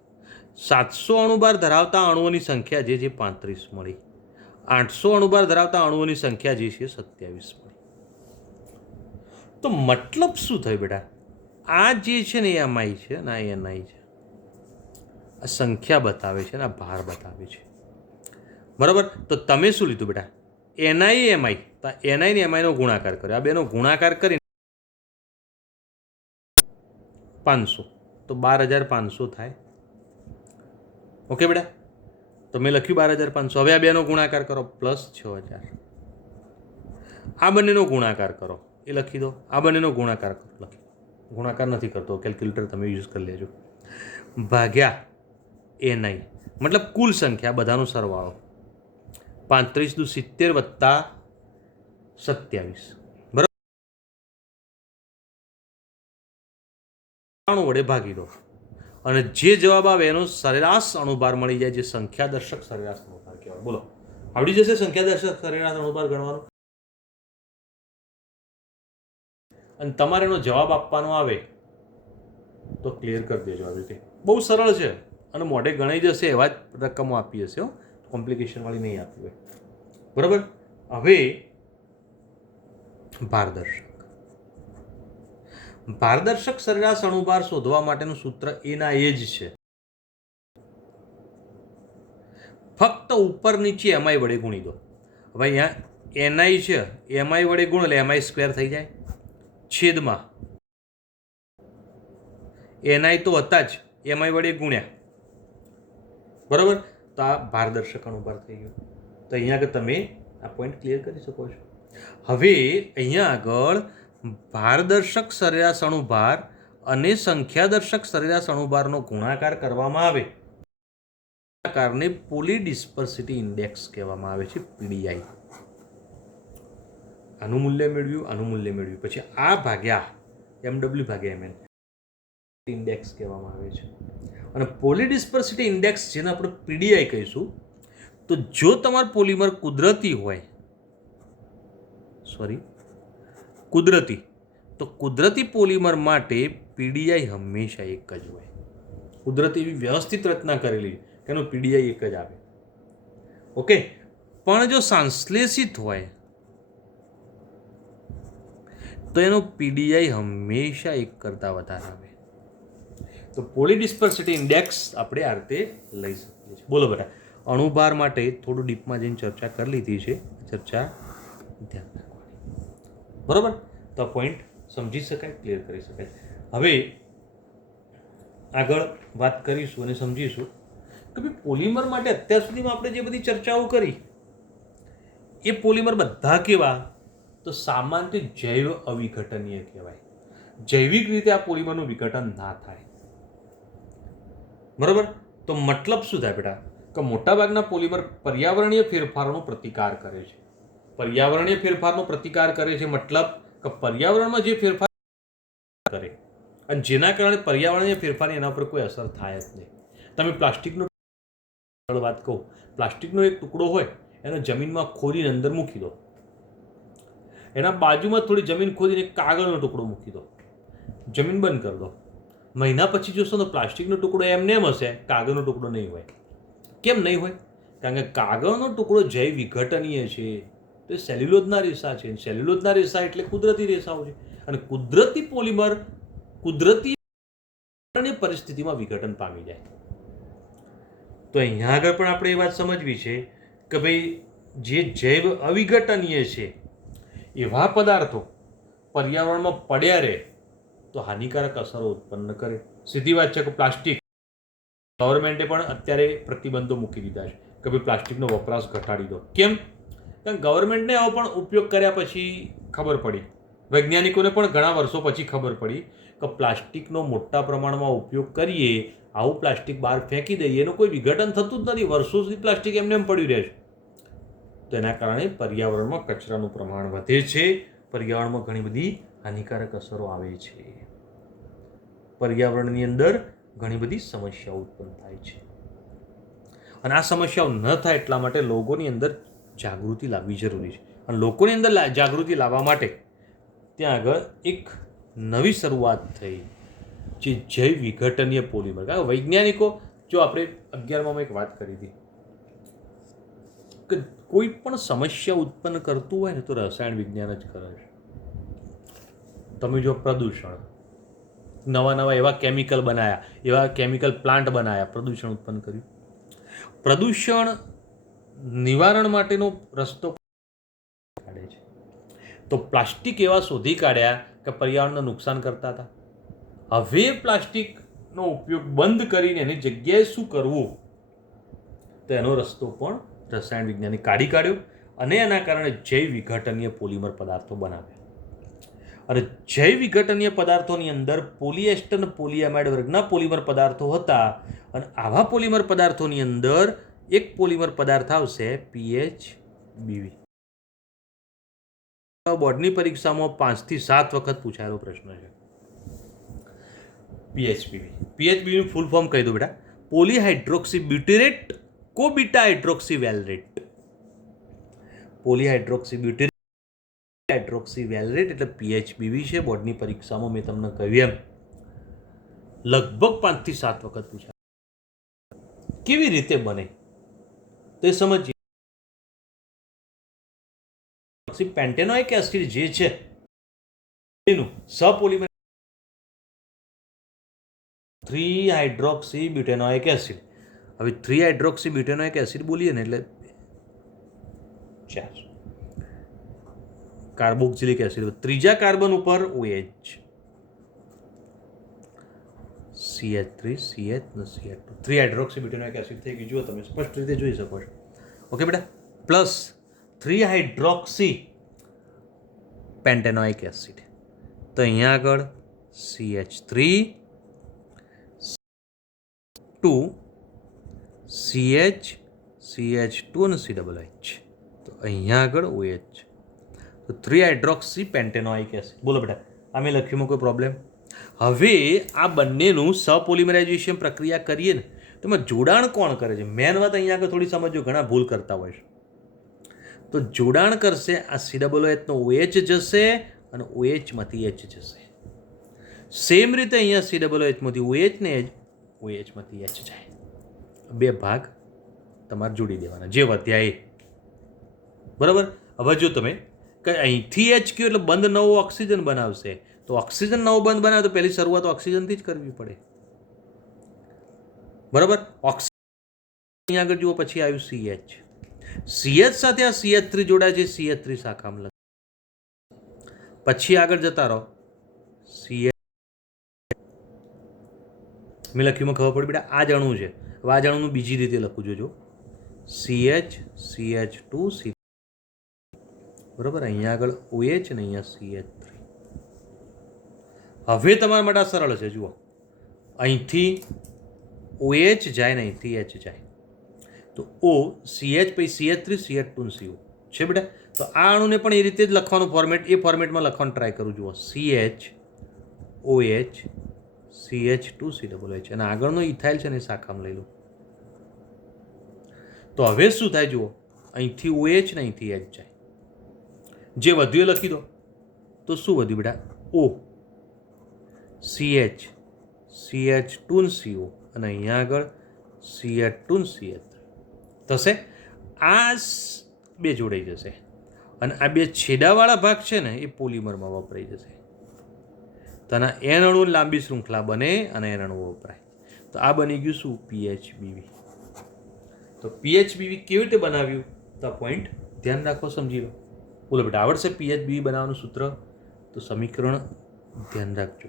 700 અણુભાર ધરાવતા અણુઓની સંખ્યા જે છે 35 મળી. 800 અણુભાર ધરાવતા અણુઓની સંખ્યા જે છે 27 મળી. તો મતલબ શું થયું બેટા? આ જે છે ને એ MI છે ને આ NI છે. આ સંખ્યા બતાવે છે ને આ ભાર બતાવે છે. બરાબર. તો તમે શું લીધું બેટા? NI MI. તો NI ને MI નો ગુણાકાર કર્યો. આ બેનો ગુણાકાર કરી 500 તો 12,500 થાય. ઓકે બેટા. તો મેં લખ્યું 12,500. હવે આ બેનો ગુણાકાર કરો પ્લસ 6,000. આ બંનેનો ગુણાકાર કરો એ લખી દો. આ બંનેનો ગુણાકાર કરો લખી દો. ગુણાકાર નથી કરતો, કેલ્ક્યુલેટર તમે યુઝ કરી લેજો. ભાગ્યા NI મતલબ કુલ સંખ્યા બધાનો સરવાળો 35 દુ 70 વત્તા 27. વડે ભાગી દો અને જે જવાબ આવે એનો સરેરાશ અણુભાર મળી જાય, જે સંખ્યાદર્શક સરેરાશ અણુભાર કહેવાય. બોલો, આવડી જશે સંખ્યાદર્શક સરેરાશ અણુભાર ગણવાનો? અને તમારે એનો જવાબ આપવાનો આવે તો ક્લિયર કરી દેજો. આવી રીતે બહુ સરળ છે અને મોઢે ગણાઈ જશે એવા જ રકમો આપી હશે, કોમ્પ્લિકેશન વાળી નહીં આપી હોય. બરાબર. હવે ભારદર્શક. ભારદર્શક સરેરાશ અણુભાર શોધવા માટેનું સૂત્ર એના એ જ છે. ફક્ત ઉપર નીચે MI વડે ગુણી દો. હવે અહીંયા NI છે, MI વડે ગુણ એટલે MI સ્ક્વેર થઈ જાય. છેદમાં NI તો હતા જ, MI વડે ગુણ્યા. બરાબર. તો આ ભારદર્શક અણુભાર થઈ ગયો. તો અહીંયા આગળ તમે આ પોઈન્ટ ક્લિયર કરી શકો છો. હવે અહીંયા આગળ ભારદર્શક સરેરાશ અણુભાર અને સંખ્યાદર્શક સરેરાશ અણુભારનો ગુણાકાર કરવામાં આવે કારણે પોલીડિસ્પર્સિટી ઇન્ડેક્સ કહેવામાં આવે છે, પીડીઆઈ. આનું મૂલ્ય મેળવ્યું, પછી આ ભાગ્યા MW ભાગ્યા ML ઇન્ડેક્સ કહેવામાં આવે છે. અને પોલીડિસ્પર્સિટી ઇન્ડેક્સ જેને આપણે પીડીઆઈ કહીશું, તો જો તમારું પોલિમર કુદરતી પોલિમર માટે પીડીઆઈ હંમેશા એક જ હોય. કુદરતી એવી વ્યવસ્થિત રચના કરેલી કે એનો પીડીઆઈ એક જ આવે. ઓકે, પણ જો સંશ્લેષિત હોય તો એનો પીડીઆઈ હંમેશા એક કરતાં વધારે આવે. તો પોલીડિસ્પર્સિટી ઇન્ડેક્સ આપણે આ રીતે લઈ શકીએ છીએ. બોલો બેટા, અણુભાર માટે થોડું ડીપમાં જઈને ચર્ચા કરી લીધી છે, ચર્ચા ધ્યાન રાખવાની. બરાબર, તો આ પોઈન્ટ સમજી શકાય, ક્લિયર કરી શકાય. હવે આગળ વાત કરીશું અને સમજીશું કે ભાઈ પોલિમર માટે અત્યાર સુધીમાં આપણે જે બધી ચર્ચાઓ કરી એ પોલિમર બધા કેવા, તો સામાન્ય જૈવ અવિઘટનીય કહેવાય. જૈવિક રીતે આ પોલિમરનું વિઘટન ના થાય. બરાબર, તો મતલબ શું થાય બેટા, કે મોટાભાગના પોલિમર પર્યાવરણીય ફેરફારોનો પ્રતિકાર કરે છે. પર્યાવરણીય ફેરફારનો પ્રતિકાર કરે છે મતલબ કે પર્યાવરણમાં જે ફેરફાર કરે અને જેના કારણે પર્યાવરણીય ફેરફારની એના પર કોઈ અસર થાય જ નહીં. તમે પ્લાસ્ટિકનો વાત કહું, પ્લાસ્ટિકનો એક ટુકડો હોય એને જમીનમાં ખોદીને અંદર મૂકી દો, એના બાજુમાં થોડી જમીન ખોદીને કાગળનો ટુકડો મૂકી દો, જમીન બંધ કરી દો. મહિના પછી જોશો તો પ્લાસ્ટિકનો ટુકડો એમને એમ હશે, કાગળનો ટુકડો નહીં હોય. કેમ નહીં હોય? કારણ કે કાગળનો ટુકડો જૈવ વિઘટનીય છે, તો એ સેલ્યુલોઝના રેસા છે. સેલ્યુલોઝના રેસા એટલે કુદરતી રેસાઓ છે, અને કુદરતી પોલિમર કુદરતી પરિસ્થિતિમાં વિઘટન પામી જાય. તો અહીંયા આગળ પણ આપણે એ વાત સમજવી છે કે ભાઈ જે જૈવ અવિઘટનીય છે એવા પદાર્થો પર્યાવરણમાં પડ્યા રહે તો હાનિકારક અસરો ઉત્પન્ન કરે. સીધી વાત છે કે પ્લાસ્ટિક, ગવર્મેન્ટે પણ અત્યારે પ્રતિબંધો મૂકી દીધા છે કે ભાઈ પ્લાસ્ટિકનો વપરાશ ઘટાડી દો. કેમ? કારણ કે ગવર્મેન્ટને આવો પણ ઉપયોગ કર્યા પછી ખબર પડી, વૈજ્ઞાનિકોને પણ ઘણા વર્ષો પછી ખબર પડી કે પ્લાસ્ટિકનો મોટા પ્રમાણમાં ઉપયોગ કરીએ, આવું પ્લાસ્ટિક બહાર ફેંકી દઈએ, એનું કોઈ વિઘટન થતું જ નથી, વર્ષો સુધી પ્લાસ્ટિક એમને એમ પડ્યું રહે છે. તો એના કારણે પર્યાવરણમાં કચરાનું પ્રમાણ વધે છે, પર્યાવરણમાં ઘણી બધી હાનિકારક અસરો આવે છે, પર્યાવરણની અંદર ઘણી બધી સમસ્યાઓ ઉત્પન્ન થાય છે. અને આ સમસ્યાઓ ન થાય એટલા માટે લોકોની અંદર જાગૃતિ લાવવી જરૂરી છે. અને લોકોની અંદર જાગૃતિ લાવવા માટે ત્યાં આગળ એક નવી શરૂઆત થઈ, જે જૈવ વિઘટનીય પોલિમર. કારણ કે વૈજ્ઞાનિકો, જો આપણે 11માં એક વાત કરી હતી કે કોઈ પણ સમસ્યા ઉત્પન્ન કરતું હોય ને તો રસાયણ વિજ્ઞાન જ કરે છે. તમે જો પ્રદૂષણ, નવા એવા કેમિકલ બનાવ્યા, એવા કેમિકલ પ્લાન્ટ બનાવ્યા, પ્રદૂષણ ઉત્પન્ન કર્યું. પ્રદૂષણ નિવારણ માટેનો રસ્તો કાઢે છે. તો પ્લાસ્ટિક એવા શોધી કાઢ્યા કે પર્યાવરણને નુકસાન કરતા હતા. હવે પ્લાસ્ટિકનો ઉપયોગ બંધ કરીને એની જગ્યાએ શું કરવું, તો એનો રસ્તો પણ રસાયણ વિજ્ઞાને કાઢી કાઢ્યો અને એના કારણે જૈવ વિઘટનીય પોલિમર પદાર્થો બનાવ્યા. અને જૈવ વિઘટનીય પદાર્થોની અંદર પોલિએસ્ટર અને પોલિએમાઇડ વર્ગના પોલિમર પદાર્થો હતા. અને આવા પોલિમર પદાર્થોની અંદર એક પોલિમર પદાર્થ આવશે PHBV. બોર્ડની પરીક્ષામાં 5 થી 7 વખત પૂછાયેલો પ્રશ્ન છે. PHBV નું ફૂલ ફોર્મ કહી દો બેટા, પોલીહાઇડ્રોક્સી બ્યુટેરેટ કોબીટા હાઇડ્રોક્સી વેલરેટ. પોલીહાઇડ્રોક્સી બ્યુટેરેટ હાઇડ્રોક્સી વેલરેટ એટલે PHBV છે. બોર્ડની પરીક્ષામાં મેં તમને કહ્યું એમ લગભગ 5 થી 7 વખત પૂછાય. કેવી રીતે બને તો એ સમજીએ. પેન્ટેનોઇક એસિડ જે છે એનું સપોલિમર 3-હાઇડ્રોક્સી બ્યુટેનોઇક એસિડ. હવે 3-હાઇડ્રોક્સી બ્યુટેનોઇક એસિડ બોલીએ ને એટલે 4 કાર્બોક્સિલિક એસિડ, ત્રીજા કાર્બન ઉપર OH, CH3 CH ને CH2, 3-હાઇડ્રોક્સી બ્યુટેનોઇક એસિડ થઈ ગયું. જુઓ, તમે સ્પષ્ટ રીતે જોઈ શકો છો. ઓકે બેટા, પ્લસ 3-હાઇડ્રોક્સી પેન્ટેનોઇક એસિડ. તો અહીંયા આગળ CH3 2 CH2 અને COH. તો અહીંયા આગળ OH. તો 3 હાઇડ્રોક્સી પેન્ટેનોઇક એસિડ. બોલો બેટા, આ મેં લખ્યુંમાં કોઈ પ્રોબ્લેમ? હવે આ બંનેનું સપોલિમરાઇઝેશન પ્રક્રિયા કરીએ ને તો એમાં જોડાણ કોણ કરે છે? મેન વાત અહીંયા આગળ થોડી સમજો, ઘણા ભૂલ કરતા હોય છે. તો જોડાણ કરશે આ COOH નો OH જશે અને OH માંથી H જશે. સેમ રીતે અહીંયા COOH માંથી OH ને OH માંથી H જાય. બે ભાગ તમારે જોડી દેવાના જે વધ્યા એ. બરાબર. હવે જો તમે કે અહીંથી H કયો એટલે બંધ નવો ઓક્સિજન બનાવશે, તો ઓક્સિજન નવો બંધ બનાવે તો પહેલી શરૂઆત ઓક્સિજનથી જ કરવી પડે. બરાબર. ઓક્સિજન અહીંયા આગળ જુઓ, પછી આવ્યું CH. CH સાથે આ CH3 જોડાય છે, CH3 શાખામાં લખે. પછી આગળ જતા રહો, CH મેં લખ્યુંમાં ખબર પડી બેટા, આ જ અણુ છે. હવે આ જ અણુનું બીજી રીતે લખું જોજો, CH2C. બરાબર. અહીંયા આગળ OH ને અહીંયા CH3. હવે તમારા માટે સરળ છે. જુઓ, અહીંથી OH જાય ને અહીંથી H જાય, તો O CH પછી CH3 CH2 CO છે બેટા. તો આ અણુને પણ એ રીતે જ લખવાનું ફોર્મેટ, એ ફોર્મેટમાં લખવાનું ટ્રાય કરું. જુઓ, CHOH CH2COH અને આગળનો ઇથાઇલ છે ને એ શાખામાં લઈ લો. તો હવે શું થાય? જુઓ, અહીંથી OH ને અહીંથી H જાય, જે વધ્યું એ લખી દો. તો શું વધ્યું બેટા? O CH CH2 CO અને અહીંયા આગળ CH2 CH3 થશે. આ બે જોડાઈ જશે અને આ બે છેડાવાળા ભાગ છે ને એ પોલિમરમાં વપરાઈ જશે. તો આના N અણુ લાંબી શૃંખલા બને અને N અણુ વપરાય. તો આ બની ગયું શું? PHBV. તો PHBV કેવી રીતે બનાવ્યું? તો આ પોઈન્ટ ધ્યાન રાખો, સમજી લો. બોલો બેટા, આવડશે PHBV બનાવવાનું સૂત્ર? તો સમીકરણ ધ્યાન રાખજો.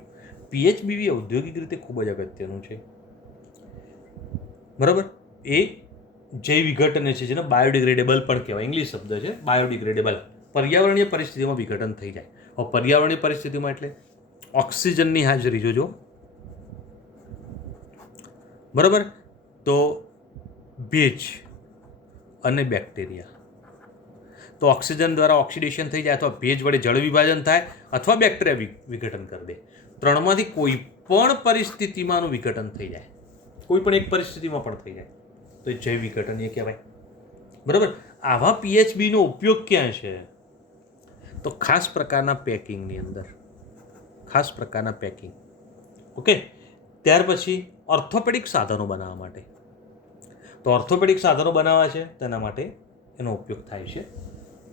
PHBV ઔદ્યોગિક રીતે ખૂબ જ અગત્યનું છે. બરાબર. એ જૈવ વિઘટન છે, જેને બાયોડિગ્રેડેબલ પણ કહેવાય. ઇંગ્લિશ શબ્દ છે બાયોડિગ્રેડેબલ. પર્યાવરણીય પરિસ્થિતિમાં વિઘટન થઈ જાય. હવે પર્યાવરણીય પરિસ્થિતિમાં એટલે ઓક્સિજનની હાજરી જોજો. બરાબર. તો ભેજ અને બેક્ટેરિયા. તો ઓક્સિજન દ્વારા ઓક્સિડેશન થઈ જાય, અથવા ભેજ વડે જળ વિભાજન થાય, અથવા બેક્ટેરિયા વિઘટન કરી દે. ત્રણમાંથી કોઈ પણ પરિસ્થિતિમાંનું વિઘટન થઈ જાય, કોઈ પણ એક પરિસ્થિતિમાં પણ થઈ જાય, તો એ જૈવ વિઘટન એ કહેવાય. બરાબર. આવા PHBનો ઉપયોગ ક્યાં છે? તો ખાસ પ્રકારના પેકિંગની અંદર, ખાસ પ્રકારના પેકિંગ. ઓકે. ત્યાર પછી ઓર્થોપેડિક સાધનો બનાવવા માટે. તો ઓર્થોપેડિક સાધનો બનાવવા છે તેના માટે એનો ઉપયોગ થાય છે.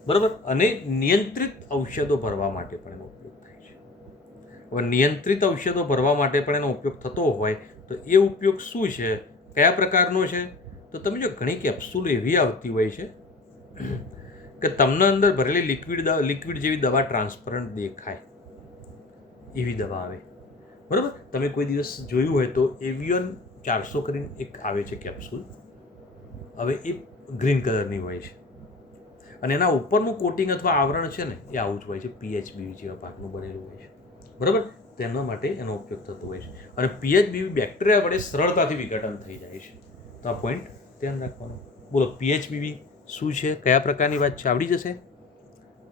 બરાબર. અને નિયંત્રિત ઔષધો ભરવા માટે પણ એનો ઉપયોગ થાય છે. હવે નિયંત્રિત ઔષધો ભરવા માટે પણ એનો ઉપયોગ થતો હોય તો એ ઉપયોગ શું છે, કયા પ્રકારનો છે? તો તમે જો, ઘણી કેપ્સ્યુલ એવી આવતી હોય છે કે તમને અંદર ભરેલી લિક્વિડ જેવી દવા ટ્રાન્સપરન્ટ દેખાય એવી દવા આવે. બરાબર. તમે કોઈ દિવસ જોયું હોય તો એવિયન 400 કરીને એક આવે છે કેપ્સ્યુલ. હવે એ ગ્રીન કલરની હોય છે અને એના ઉપરનું કોટિંગ અથવા આવરણ છે ને એ આવું જ હોય છે, PHBV જેવા ભાગનું બનેલું હોય છે. બરાબર. તેના માટે એનો ઉપયોગ થતો હોય છે. અને PHBV બેક્ટેરિયા વડે સરળતાથી વિઘટન થઈ જાય છે. તો આ પોઈન્ટ ધ્યાન રાખવાનો. બોલો, PHBV શું છે, કયા પ્રકારની વાત છે, આવડી જશે?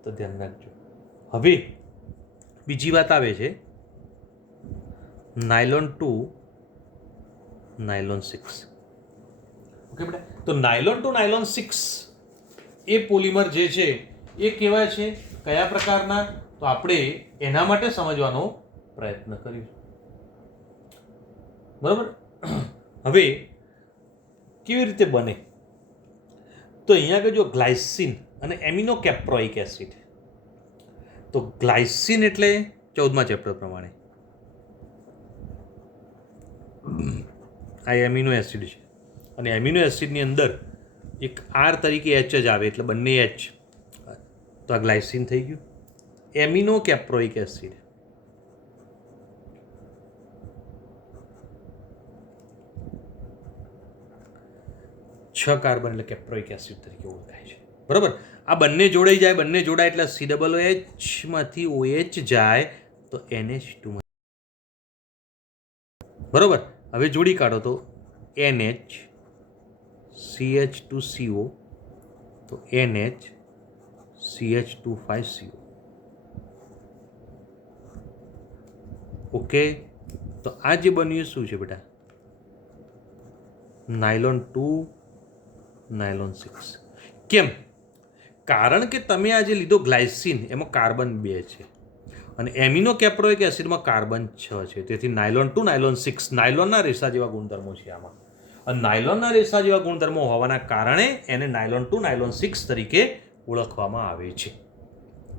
તો ધ્યાન રાખજો. હવે બીજી વાત આવે છે નાયલોન 2 નાયલોન 6. ઓકે બેટા. તો નાયલોન 2 નાયલોન 6 એ પોલિમર જે છે એ કહેવાય છે કયા પ્રકારના? તો આપણે એના માટે સમજવાનો પ્રયત્ન કરીશું. બરાબર. હવે કેવી રીતે બને? તો અહીંયા આગળ જો ગ્લાયસિન અને એમિનો કેપ્રોઇક એસિડ. તો ગ્લાયસિન એટલે 14મા ચેપ્ટર પ્રમાણે આ એમિનો એસિડ છે અને એમિનો એસિડની અંદર એક R તરીકે H જ આવે એટલે બંને H. તો આ ગ્લાયસિન થઈ ગયું. Amino caproic acid. છ કાર્બન એટલે કેપ્રોઇક એસિડ તરીકે ઓળખાય છે. બરાબર. આ બંને જોડાઈ જાય, બંને જોડાય એટલે COOH માંથી OH જાય તો NH2. બરાબર. હવે જોડી કાઢો તો NH CH2CO તો NH CH2 5CO. ઓકે, તો આ જે બન્યું શું છે બેટા? Nylon 2 nylon 6. કેમ? કારણ કે તમે આ જે લીધો ગ્લાયસિન એમાં કાર્બન 2 છે અને એમિનો કેપ્રોઇક એસિડમાં કાર્બન 6 છે. તેથી નાયલોન 2 નાયલોન 6 નાયલોનના રેસા જેવા ગુણધર્મો છે આમાં. અને નાયલોનના રેસા જેવા ગુણધર્મો હોવાના કારણે એને નાયલોન 2 નાયલોન 6 તરીકે ઓળખવામાં આવે છે.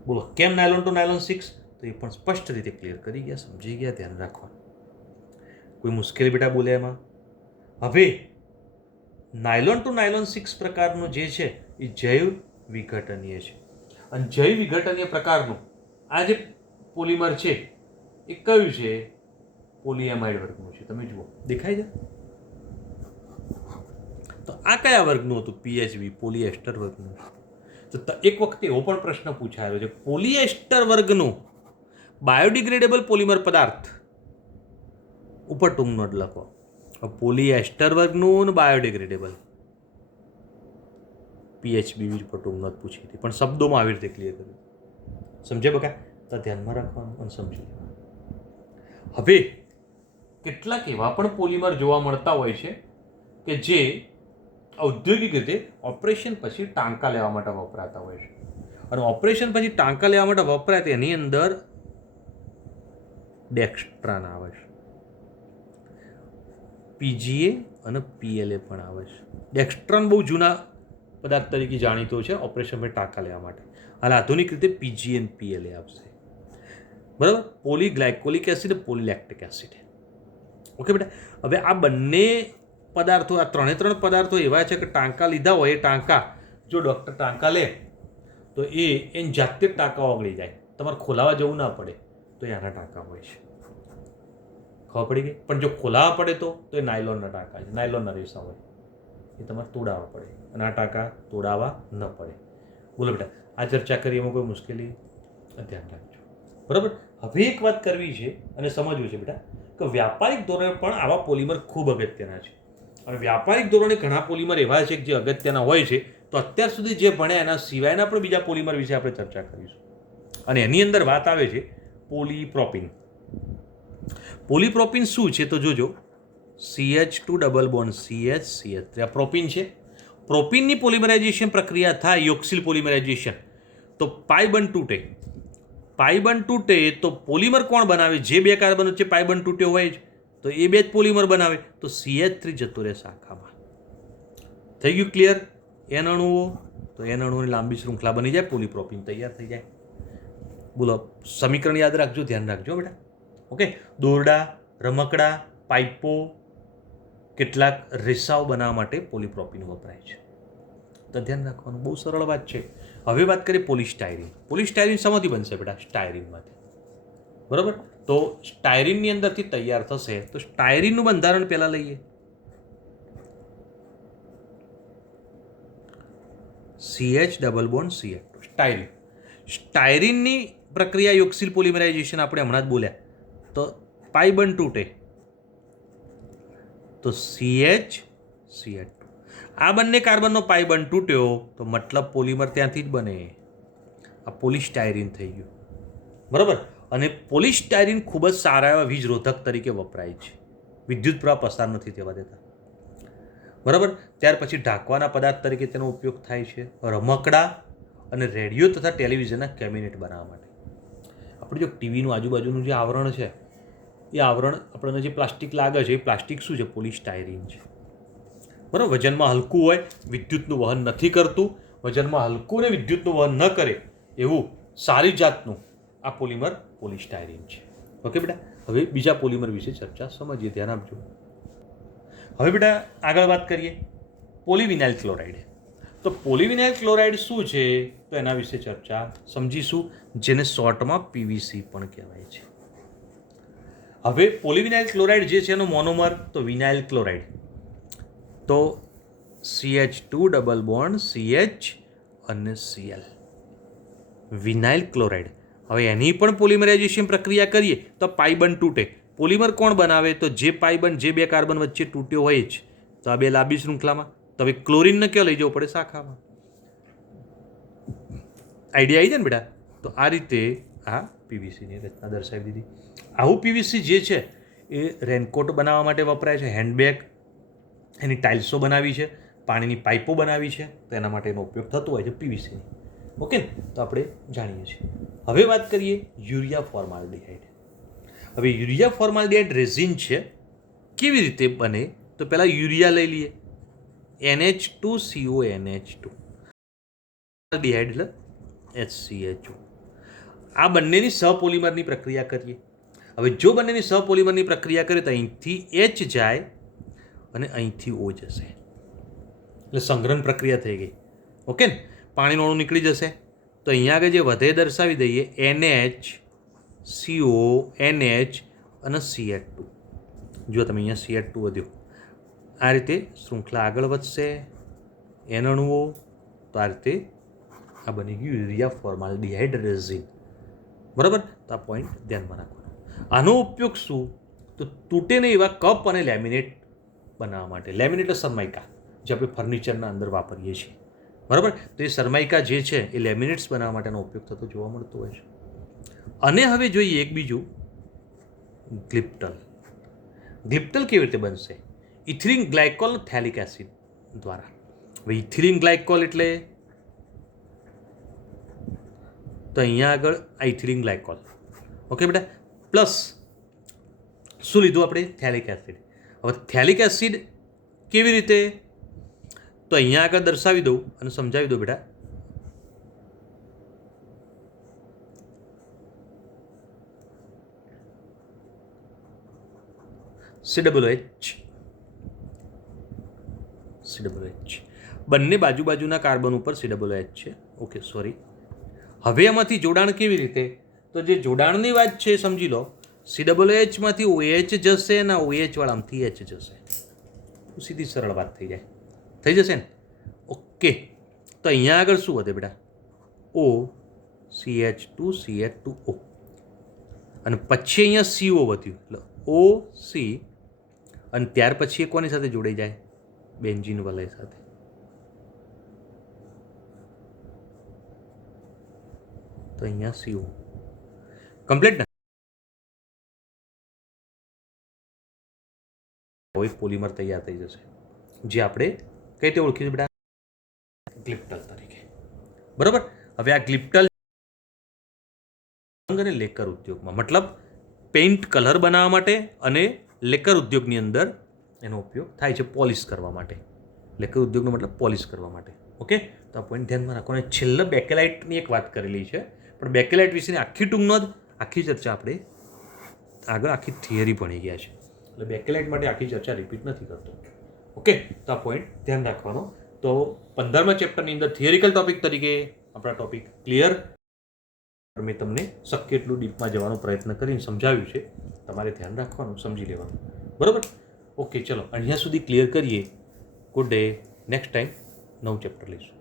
બોલો કેમ નાયલોન 2 નાયલોન 6? તો એ પણ સ્પષ્ટ રીતે ક્લિયર કરી ગયા, સમજી ગયા, ધ્યાન રાખવાનું. કોઈ મુશ્કેલી બેટા બોલે એમાં? હવે નાયલોન 2 નાયલોન 6 પ્રકારનું જે છે એ જૈવ વિઘટનીય છે. અને જૈવ વિઘટનીય પ્રકારનું આ જે પોલિમર છે એ કયું છે? પોલિએમાઇડ વર્ગનું છે. તમે જુઓ, દેખાય છે? તો આ કયા વર્ગનું હતું? PHB પોલિએસ્ટર વર્ગનું. તો એક વખતે એવો પણ પ્રશ્ન પૂછાયો છે, પોલિએસ્ટર વર્ગનું બાયોડિગ્રેડેબલ પોલિમર પદાર્થ ઉપર ટૂંક નોટ લખો. પોલિએસ્ટર વર્ગનું બાયોડિગ્રેડેબલ PHB ઉપર ટૂંક નોટ પૂછી હતી, પણ શબ્દોમાં આવી રીતે ક્લિયર કર્યું. સમજે બકા? તો ધ્યાનમાં રાખવાનું અને સમજી લેવાનું. હવે કેટલાક એવા પણ પોલિમર જોવા મળતા હોય છે કે જે ઔદ્યોગિક રીતે ઓપરેશન પછી ટાંકા લેવા માટે વપરાતા હોય છે. અને ઓપરેશન પછી ટાંકા લેવા માટે વપરાય તેની અંદર ડેક્સ્ટ્રાન આવે છે, PGA અને PLA પણ આવે છે. ડેક્સ્ટ્રાન બહુ જૂના પદાર્થ તરીકે જાણીતો છે ઓપરેશન પછી ટાંકા લેવા માટે. હાલ આધુનિક રીતે PGA અને PLA આવશે. બરાબર? પોલીગ્લાયકોલિક એસિડ, પોલીલેક્ટિક એસિડ. ઓકે બેટા? હવે આ બંને પદાર્થો, આ ત્રણ પદાર્થો એવા છે કે ટાંકા લીધા હોય, એ ટાંકા જો ડૉક્ટર ટાંકા લે તો એની જાતે જ ટાંકા ઓગળી જાય, તમારે ખોલાવા જવું ના પડે, તો એ આના ટાંકા હોય છે. ખબર પડી ગઈ? પણ જો ખોલાવા પડે તો એ નાયલોનના ટાંકા છે, નાયલોનના રેસા હોય, એ તમારે તોડાવવા પડે. અને આ ટાંકા તોડાવવા ન પડે. બોલો બેટા, આ ચર્ચા કરી એમાં કોઈ મુશ્કેલી? ધ્યાન રાખજો. બરાબર? હવે એક વાત કરવી છે અને સમજવું છે બેટા કે વ્યાપારિક ધોરણે પણ આવા પોલિમર ખૂબ અગત્યના છે. અને વ્યાપારિક ધોરણે ઘણા પોલિમર એવા છે જે અગત્યના હોય છે. તો અત્યાર સુધી જે ભણ્યા એના સિવાયના પણ બીજા પોલિમર વિશે આપણે ચર્ચા કરીશું. અને એની અંદર વાત આવે છે પોલીપ્રોપિન. પોલીપ્રોપિન શું છે? તો જોજો, CH2 ડબલ બોન્ડ CH આ પ્રોપિન છે. પ્રોપિનની પોલિમરાઇઝેશન પ્રક્રિયા થાય, યોક્સિલ પોલિમરાઇઝેશન, તો પાઈ બંધ તૂટે. પાઈ બંધ તૂટે તો પોલિમર કોણ બનાવે? જે બે કાર્બન વચ્ચે પાઈ બંધ તૂટ્યો હોય તો એ બે જ પોલિમર બનાવે. તો CH3 જતો રહે શાખામાં. થઈ ગયું ક્લિયર? એન અણુઓ, તો એન અણુઓની લાંબી શૃંખલા બની જાય, પોલીપ્રોપિન તૈયાર થઈ જાય. બોલો, સમીકરણ યાદ રાખજો, ધ્યાન રાખજો બેટા. ઓકે? દોરડા, રમકડા, પાઇપો, કેટલાક રેસાઓ બનાવવા માટે પોલીપ્રોપિન વપરાય છે. તો ધ્યાન રાખવાનું, બહુ સરળ વાત છે. હવે વાત કરીએ પોલિસ્ટાયરીન. પોલિસ્ટાયરીન શેમાંથી બનશે બેટા? સ્ટાયરીનમાંથી. બરાબર? તો સ્ટાયરીનની અંદરથી તૈયાર થશે. તો સ્ટાયરીનનું બંધારણ પહેલાં લઈએ. CH double bond CH2 styrene. સ્ટાયરીનની પ્રક્રિયા યોક્સિલ પોલિમરાઇઝેશન આપણે હમણાં જ બોલ્યા. તો પાઈ બંધ તૂટે તો CH2. આ બંને કાર્બનનો પાઈ બંધ તૂટ્યો તો મતલબ પોલિમર ત્યાંથી જ બને. આ પોલિસ્ટાયરીન થઈ ગયું. બરાબર? અને પોલિસ્ટાયરીન ખૂબ જ સારા એવા વીજરોધક તરીકે વપરાય છે. વિદ્યુત પ્રવાહ પસાર નથી થવા દેતા. બરાબર? ત્યાર પછી ઢાંકવાના પદાર્થ તરીકે તેનો ઉપયોગ થાય છે. રમકડા અને રેડિયો તથા ટેલિવિઝનના કેબિનેટ બનાવવા માટે. આપણે જો ટીવીનું આજુબાજુનું જે આવરણ છે એ આવરણ આપણને જે પ્લાસ્ટિક લાગે છે એ પ્લાસ્ટિક શું છે? પોલિસ્ટાયરીન છે. બરાબર? વજનમાં હલકું હોય, વિદ્યુતનું વહન નથી કરતું. વજનમાં હલકું ને વિદ્યુતનું વહન ન કરે એવું સારી જાતનું આ પોલિમર પોલિસ્ટાયરીન છે. ઓકે બેટા? હવે બીજા પોલિમર વિશે ચર્ચા સમજીએ, ધ્યાન આપજો. હવે બેટા આગળ વાત કરીએ પોલિવિનાઇલ ક્લોરાઇડ. તો પોલિવિનાઇલ ક્લોરાઇડ શું છે? તો એના વિશે ચર્ચા સમજીશું, જેને શોર્ટમાં PVC પણ કહેવાય છે. હવે પોલિવિનાઇલ ક્લોરાઇડ જે છે એનો મોનોમર તો વિનાઇલ ક્લોરાઇડ. તો CH2 ડબલ બોન્ડ CH અને Cl. Vinyl chloride. હવે એની પણ પોલિમરાઇઝેશન પ્રક્રિયા કરીએ તો પાઈ બંધ તૂટે. પોલિમર કોણ બનાવે? તો જે પાઈ બંધ જે બે કાર્બન વચ્ચે તૂટ્યો હોય જ, તો આ બે લાંબી શૃંખલામાં તો હવે ક્લોરીનને ક્યાં લઈ જવું પડે? શાખામાં. આઈડિયા આવી જાય ને બેટા? તો આ રીતે આ પીવીસીની રચના દર્શાવી દીધી. આવું પીવીસી જે છે એ રેનકોટ બનાવવા માટે વપરાય છે, હેન્ડબેગ, એની ટાઇલ્સો બનાવી છે, પાણીની પાઇપો બનાવી છે, તો એના માટે એનો ઉપયોગ થતો હોય છે પીવીસીની. ઓકે ને? તો આપણે જાણીએ છીએ. હવે વાત કરીએ યુરિયા ફોર્માલ્ડિહાઇડ. હવે યુરિયા ફોર્માલ્ડિહાઇડ રેઝિન છે, કેવી રીતે બને? તો પહેલાં યુરિયા લઈ લઈએ, NH2CONH2, ફોર્માલ્ડિહાઇડ એટલે HCHO. આ બંનેની સહપોલિમરની પ્રક્રિયા કરીએ. હવે જો બંનેની સહપોલિમરની પ્રક્રિયા કરીએ તો અહીંથી H જાય અને અહીંથી O જશે, એટલે સંગ્રહણ પ્રક્રિયા થઈ ગઈ. ઓકે ને? પાણીનું અણુ નીકળી જશે. તો અહીંયા આગળ જે વધે દર્શાવી દઈએ, NH, CO, NH અને CH2. જો તમે અહીંયા CH2 વધ્યો, આ રીતે શૃંખલા આગળ વધશે, N અણુઓ, તો આ રીતે આ બની ગયું યુરિયા ફોર્માલ્ડિહાઇડ રેઝિન. બરાબર? તો આ પોઈન્ટ ધ્યાનમાં રાખવાનો. આનો ઉપયોગ શું? તો તૂટે નહીં એવા કપ અને લેમિનેટ બનાવવા માટે. લેમિનેટ સરમાઇકા, જે આપણે ફર્નિચરના અંદર વાપરીએ છીએ. બરાબર? તો એ સરમાઇકા જે છે એ લેમિનેટ્સ બનાવવા માટેનો ઉપયોગ થતો જોવા મળતો હોય છે. અને હવે જોઈએ એક બીજું, ગ્લિપ્ટલ. ગ્લિપ્ટલ કેવી રીતે બનશે? ઇથિલિન ગ્લાયકોલ થેલિક એસિડ દ્વારા. હવે ઇથિલિન ગ્લાયકોલ એટલે તો અહીંયા આગળ આ ઇથિલિન ગ્લાયકોલ. ઓકે બેટા? પ્લસ શું લીધું આપણે? થેલિક એસિડ. હવે થેલિક એસિડ કેવી રીતે? તો અહીંયા આગળ દર્શાવી દઉં અને સમજાવી દઉં બેટા. COOH. બંને બાજુના કાર્બન ઉપર COOH છે. Okay, sorry. હવે એમાંથી જોડાણ કેવી રીતે? તો જે જોડાણની વાત છે એ સમજી લો. COOH માંથી OH જશે અને OH વાળામાંથી H જશે. સીધી સરળ વાત થઈ જાય. થઈ જશે ને? ઓકે. તો અહીંયા આગળ શું વધે બેટા? O, CH2, CH2O. અને પછી અહીંયા CO વધ્યું, એટલે OC, અને ત્યાર પછી એ કોની સાથે જોડાઈ જાય? બેન્ઝીન વલય સાથે. તો અહીંયા CO કમ્પ્લીટ ને? એક પોલિમર તૈયાર થઈ જશે, જે આપણે કઈ રીતે ઓળખીશું બેટા? ગ્લિપ્ટલ તરીકે. બરાબર? હવે આ ગ્લિપ્ટલ અને લેકર ઉદ્યોગમાં, મતલબ પેઇન્ટ કલર બનાવવા માટે અને લેકર ઉદ્યોગની અંદર એનો ઉપયોગ થાય છે પોલિશ કરવા માટે. લેકર ઉદ્યોગનો મતલબ પોલિશ કરવા માટે. ઓકે? તો આ પોઈન્ટ ધ્યાનમાં રાખો. અને છેલ્લે બેકેલાઇટની એક વાત કરેલી છે, પણ બેકેલાઇટ વિશેની આખી ટૂંકનો જ આખી ચર્ચા આપણે આગળ આખી થિયરી ભણી ગયા છે, એટલે બેકેલાઇટ માટે આખી ચર્ચા રિપીટ નથી કરતો. ઓકે? તો આ પોઈન્ટ ધ્યાન રાખવાનો. તો 15મા ચેપ્ટરની અંદર થિયરિકલ ટોપિક તરીકે આપણા ટોપિક ક્લિયર. મેં તમને શક્ય એટલું ડીપમાં જવાનો પ્રયત્ન કરીને સમજાવ્યું છે. તમારે ધ્યાન રાખવાનું, સમજી લેવાનું. બરાબર? ઓકે, ચલો અહીંયા સુધી ક્લિયર કરીએ. Good day. નેક્સ્ટ ટાઈમ નવું ચેપ્ટર લઈશું.